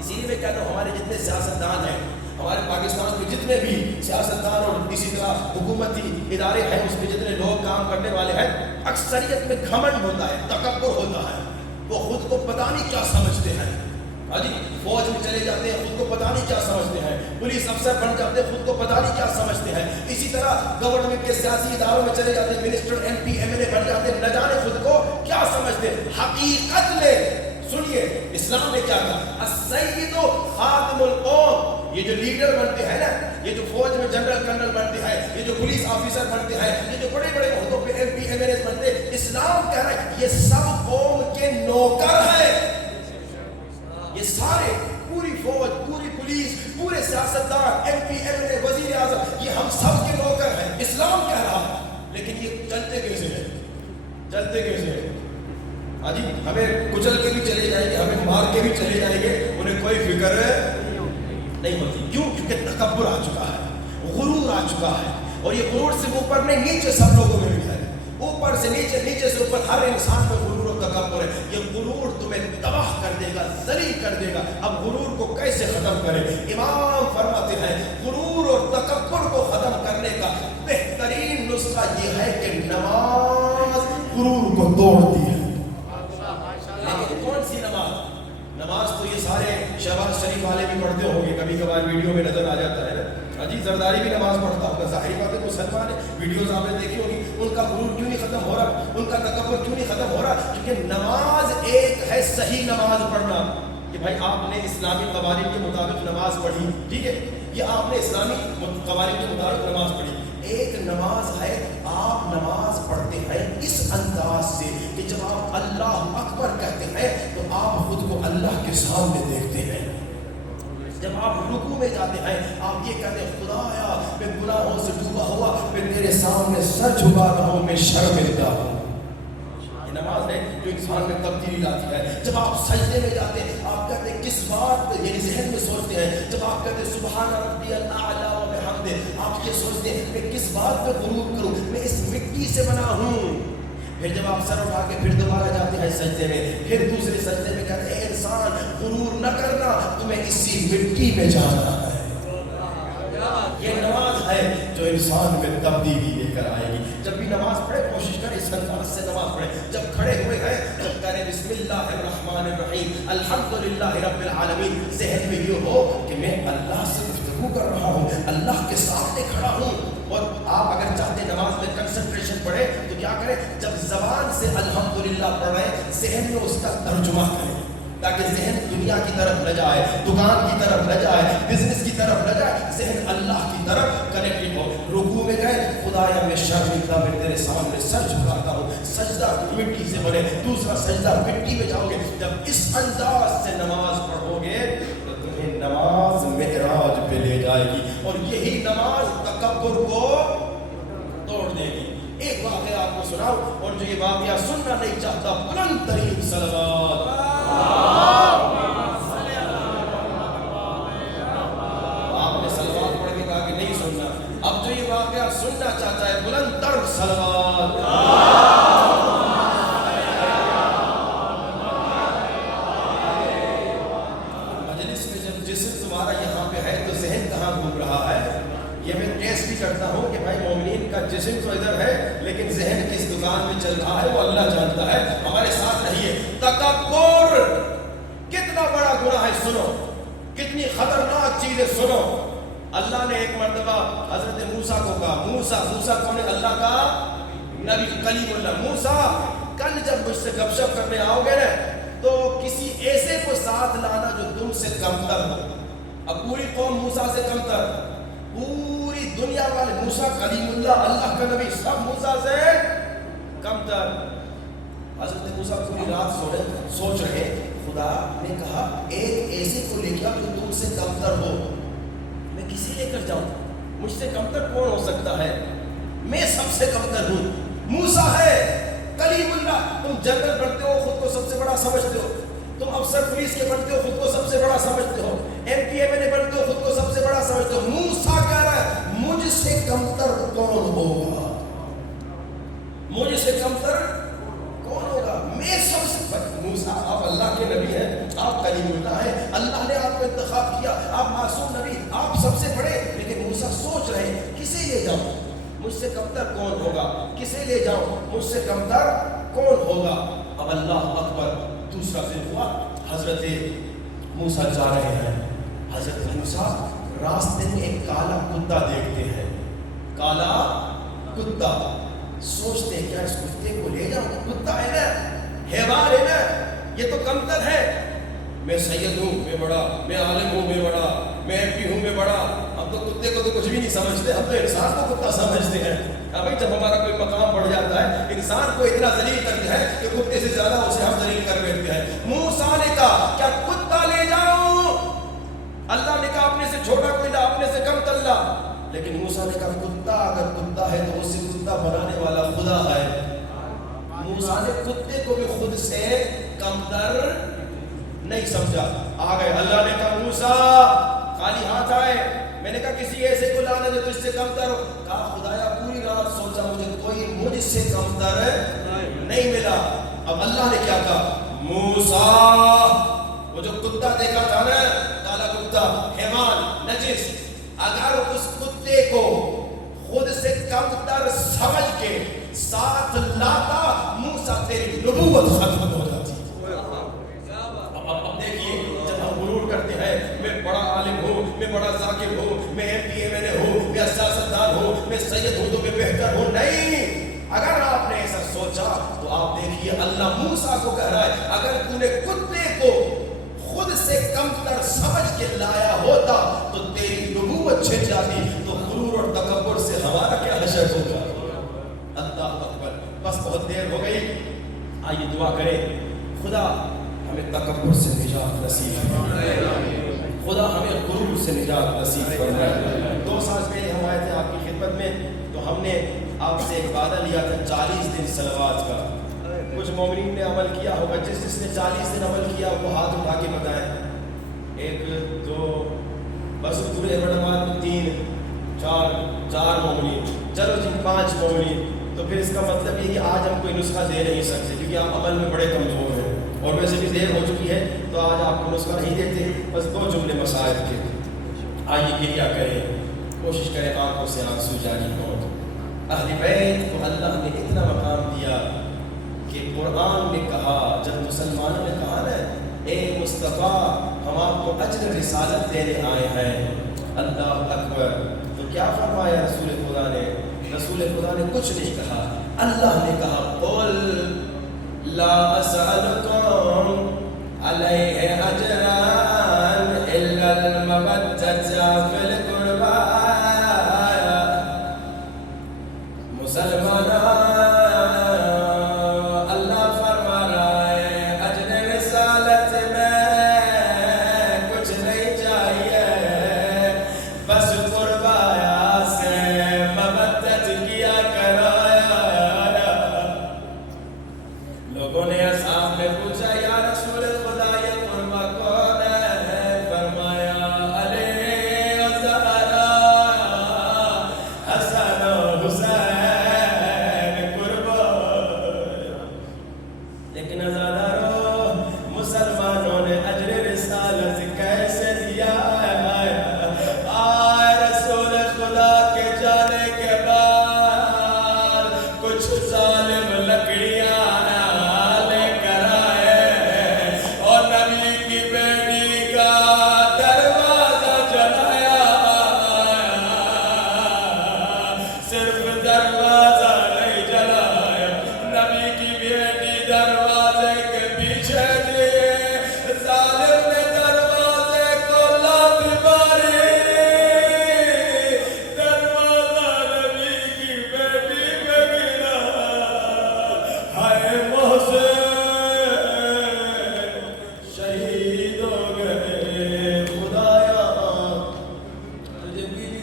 اسی لیے میں کہتا ہوں ہمارے جتنے سیاستدان ہیں, ہمارے پاکستان میں جتنے بھی سیاستدان اور اسی طرح حکومتی ادارے ہیں, اس میں جتنے لوگ کام کرنے والے ہیں, اکثریت میں گھمنڈ ہوتا ہے, تکبر ہوتا ہے. وہ خود کو پتہ نہیں کیا سمجھتے ہیں. جی فوج میں چلے جاتے ہیں, خود کو پتہ نہیں کیا سمجھتے ہیں. پولیس افسر بن جاتے ہیں, خود کو پتہ نہیں کیا سمجھتے ہیں. اسی طرح گورنمنٹ کے سیاسی اداروں میں چلے جاتے ہیں, minister, M P, M L A بن جاتے ہیں, نہ جانے خود کو کیا سمجھتے ہیں. حقیقت میں سنیے اسلام نے کیا کہا, السید خاتم القوم. یہ جو لیڈر بنتے ہیں نا, یہ جو فوج میں جنرل کرنل بنتے ہیں, یہ جو پولیس آفیسر بنتے ہیں, یہ جو بڑے بڑے عہدوں پہ M P, M L A بنتے ہیں, اسلام کہہ رہا ہے یہ سب قوم کے نوکر ہیں. یہ سارے, پوری فوج, پوری پولیس, پورے سیاستدان, M P, M L A, وزیر اعظم, یہ ہم سب کے نوکر ہیں. اسلام کہہ رہا ہے. لیکن یہ چلتے کیسے ہیں, چلتے کیسے ہیں؟ ہاں جی, ہمیں کچل کے بھی چلے جائیں گے, ہمیں مار کے بھی چلے جائیں گے, انہیں کوئی فکر نہیں ہوتی. کیوں؟ کیونکہ تکبر آ چکا ہے, غرور آ چکا ہے. اور یہ غرور سے اوپر نہیں, نیچے سب لوگوں میں بھی ہے, اوپر سے نیچے, نیچے سے اوپر, ہر انسان میں غرور و تکبر ہے. یہ غرور تمہیں تباہ کر دے گا, ذلیل کر دے گا. اب غرور کو کیسے ختم کریں؟ امام فرماتے ہیں غرور اور تکبر کو ختم کرنے کا بہترین نسخہ یہ ہے کہ نماز غرور کو توڑتی ہے. لیکن کون سی نماز؟ نماز تو یہ سارے شہباز شریف والے بھی پڑھتے ہوں گے, کبھی کبھار ویڈیو میں نظر آ جاتا ہے نا. عجیب زرداری بھی نماز پڑھتا ہوگا, ظاہری بات ہے مسلمان ہے, ویڈیوز آپ نے دیکھی ہوگی. ان کا غرور کیوں نہیں ختم ہو رہا, ان کا تکبر کیوں نہیں ختم ہو رہا؟ کیونکہ نماز ایک ہے صحیح نماز پڑھنا, کہ بھائی آپ نے اسلامی قوانین کے مطابق نماز پڑھی, ٹھیک ہے, یہ آپ نے اسلامی قوانین کے مطابق نماز پڑھی. ایک نماز ہے آپ نماز پڑھتے ہیں اس انداز سے کہ جب آپ اللہ اکبر کہتے ہیں تو آپ خود کو اللہ کے سامنے دیکھتے ہیں. جب آپ رکوع میں جاتے ہیں آپ یہ کہتے ہیں خدایا میں گناہوں سے ڈوبا ہوا, میں تیرے سامنے سر جھکا رہا ہوں, میں شرمندہ ہوں. یہ نماز ہے جو انسان میں تبدیلی لاتی ہے. جب آپ سجدے میں جاتے ہیں آپ کہتے ہیں کس بات پہ, یعنی ذہن میں سوچتے ہیں. جب آپ کہتے ہیں سبحان ربی الاعلی و بحمدہ, آپ یہ سوچتے ہیں میں کس بات پہ غرور کروں, میں اس مٹی سے بنا ہوں. پھر جب آپ سر اٹھا کے پھر دوبارہ جاتے ہیں سجدے میں, پھر دوسرے سجدے میں کہتے ہیں انسان غرور نہ کرنا, تمہیں اسی مٹی میں جانا ہے. یہ نماز ہے جو انسان میں تبدیلی لے کر آئے گی. جب بھی نماز پڑھے کوشش کریں اس انداز سے نماز پڑھیں. جب کھڑے ہوئے ہیں جب کریں بسم اللہ الرحمن الرحیم الحمدللہ رب العالمین, ذہن میں یہ ہو کہ میں اللہ سے گفتگو کر رہا ہوں, اللہ کے سامنے کھڑا ہوں. اور آپ اگر چاہتے نماز میں کنسنٹریشن پڑھیں تو کیا کریں, جب زبان سے الحمدللہ پڑھ رہے ہیں ذہن میں اس کا ترجمہ کریں, تاکہ ذہن دنیا کی طرف نہ جائے, دکان کی طرف نہ جائے, بزنس کی طرف نہ جائے, ذہن اللہ کی طرف کنیکٹڈ ہو. رکوع میں گئے خدایا میں شرمندہ, میں تیرے سامنے سر جھکاتا ہوں. سجدہ مٹی سے بنے, دوسرا سجدہ مٹی میں جاؤ گے. جب اس انداز سے نماز پڑھو گے تو تمہیں نماز معراج پہ لے جائے گی, اور یہی نماز تکبر کو توڑ دے گی. ایک واقعہ آپ کو سناؤ, اور جو یہ واقعہ سننا نہیں چاہتا بلند ترین صلوات. آپ نے صلوات پڑھ کے کہا کہ نہیں سننا, اب جو یہ واقعہ سننا چاہتا ہے بلند تر صلوات. ادھر ہے لیکن ذہن کس دکان میں چل رہا ہے وہ اللہ جانتا ہے. ہمارے ساتھ رہیے. تکبر کتنا بڑا گناہ ہے, سنو کتنی خطرناک چیز ہے, سنو. اللہ نے ایک مرتبہ حضرت موسیٰ کو کہا, موسیٰ کون ہے؟ اللہ کا نبی, کلیم اللہ. موسیٰ کل جب مجھ سے گپ شپ کرنے آؤ گے نا تو کسی ایسے کو ساتھ لانا جو تم سے کمتر ہو. اب پوری قوم موسیٰ سے کمتر, پوری دنیا والے, موسیٰ کلیم اللہ, اللہ کا نبی, سب موسیٰ سے کمتر. حضرت موسیٰ پوری رات سوچ رہے, خدا نے کہا ایک ایسے کو لے کے آؤ جو تم سے کمتر ہو. میں کسی لے کر جاؤں؟ مجھ سے کمتر کون ہو سکتا ہے؟ میں سب سے کمتر ہوں. موسیٰ ہے کلیم اللہ. تم جنرل بنتے ہو خود کو سب سے بڑا سمجھتے ہو, تم افسر پولیس کے بنتے ہو خود کو سب سے بڑا سمجھتے ہو, MPA بنتے ہو خود کو سب سے بڑا سمجھتے ہو. موسیٰ کہہ رہا ہے مجھ سے کمتر کون ہوگا؟ مجھ سے کمتر کون ہوگا؟ میں سب سے. موسیٰ آپ اللہ کے نبی ہیں, آپ کلیم اللہ ہیں, اللہ نے آپ کو انتخاب کیا, آپ معصوم نبی, آپ سب سے بڑے. لیکن موسیٰ سوچ رہے کسے لے جاؤں, مجھ سے کمتر کون ہوگا, کسے لے جاؤں, مجھ سے کمتر کون ہوگا. اب اللہ اکبر, دوسرا دن ہوا, حضرت موسیٰ جا رہے ہیں. حضرت موسیٰ راستے میں ایک کالا کتا دیکھتے ہیں, کالا کتا. سوچتے ہیں کیا اس کتے کو لے جاؤں, کتا ہے نا, حیوان ہے نا, یہ تو کمتر ہے. میں سید ہوں, میں بڑا, میں عالم ہوں, میں بڑا, میں MP ہوں, میں بڑا. ہم تو کتے کو تو کچھ بھی نہیں سمجھتے, ہم تو انسان کو کتا سمجھتے ہیں. بھائی جب ہمارا کوئی مقام بڑھ جاتا ہے, انسان کو اتنا ذلیل کرتے ہیں کہ کتے سے زیادہ اسے ہم ذلیل کر بیٹھتے ہیں. موسیٰ نے کہا کیا کتا لے جاؤں؟ اللہ نے کہا اپنے سے چھوٹا کوئی لا, اپنے سے کم تل لا. لیکن موسیٰ نے کہا کتا اگر کتا ہے تو اسے کتا بنانے والا خدا ہے. موسیٰ نے کتے کو بھی خود سے کمتر نہیں سمجھا. آ گئے, اللہ نے کہا موسیٰ خالی ہاتھ آئے. میں نے کہا کسی ایسے کو لانا جو تجھ سے کمتر ہو. کہا خدایا پوری رات سوچا, مجھے کوئی مجھ سے کمتر نہیں ملا. اب اللہ نے کیا کہا, موسیٰ وہ جو کتا دیکھا تھا نا, کالا کتا, حیوان, نجس, اگر اس کتے کو خود سے کمتر سمجھ کے ساتھ لاتا, موسیٰ تیری نبوت ختم ہو جاتی. اب دیکھیے, جب ہم غرور کرتے ہیں میں بڑا عالم ہوں, میں بڑا ذاکر ہوں, میں MPA ہوں, میں سیاستدان ہوں, میں سید ہوں تو میں بہتر ہوں, نہیں. اگر آپ نے ایسا سوچا تو آپ دیکھیے اللہ موسیٰ کو کہہ رہا ہے اگر تو نے کتے کو خود سے کمتر سمجھ کے لایا ہوتا تو تیری نبوت چھن جاتی. تو غرور اور تکبر سے ہمارا کیا حشر ہوگا. اللہ اکبر. بس بہت دیر ہو گئی, آئیے دعا کریں خدا ہمیں تکبر سے نجات نصیب فرمائے, خدا ہمیں غرور سے نجات نصیب فرمائے. 2 سال پہلے ہم آئے تھے آپ کی خدمت میں, تو ہم نے آپ سے ایک وعدہ لیا تھا 40 دن صلوات کا. کچھ مومنین نے عمل کیا ہوگا, جس نے 40 دن عمل کیا وہ ہاتھ اٹھا کے بتائیں. 1 2 بس پورے احمدآباد میں 3 4 مومنین, چلو جی 5 مومنین. تو پھر اس کا مطلب یہ کہ آج ہم کوئی نسخہ دے نہیں سکتے کیونکہ آپ عمل میں بڑے کمزور ہیں, اور ویسے بھی دیر ہو چکی ہے تو آج آپ کو نسخہ نہیں دیتے. بس 2 جملے مسائل کے. آئیے یہ کیا کریں, کوشش کریں آنکھوں سے آنسو جاری ہوں. اہل بیت کو اللہ نے اتنا مقام دیا کہ قرآن نے کہا, جب مسلمانوں نے کہا نا اے مصطفیٰ ہم آپ کو اجر رسالت دینے آئے ہیں, اللہ اکبر, تو کیا فرمایا رسول خدا نے؟ رسول خدا نے کچھ نہیں کہا, اللہ نے کہا قل لا اسألکم علیہ اجران الا المودۃ فی القربى. مسلمان اللہ فرما رہا ہے اجر رسالت میں کچھ نہیں چاہیے, بس قربایا سے مودت کیا کرایا. لوگوں نے اصحاب نے پوچھا یا رسول خدا یہ قربا کون ہے؟ فرمایا علی و زہرا, حسن و حسین,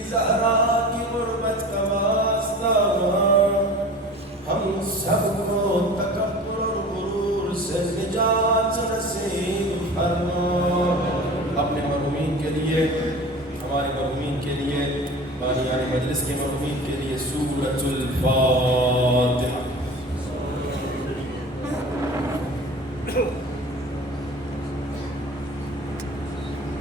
زہرا کی غربت کا واسطہ ہم سب کو تکبر اور غرور سے نجات نصیب فرما۔ اپنے مرحومین کے لیے، ہمارے مرحومین کے لیے، بانیان مجلس کے مرحومین کے لیے سورۃ الفاتحہ۔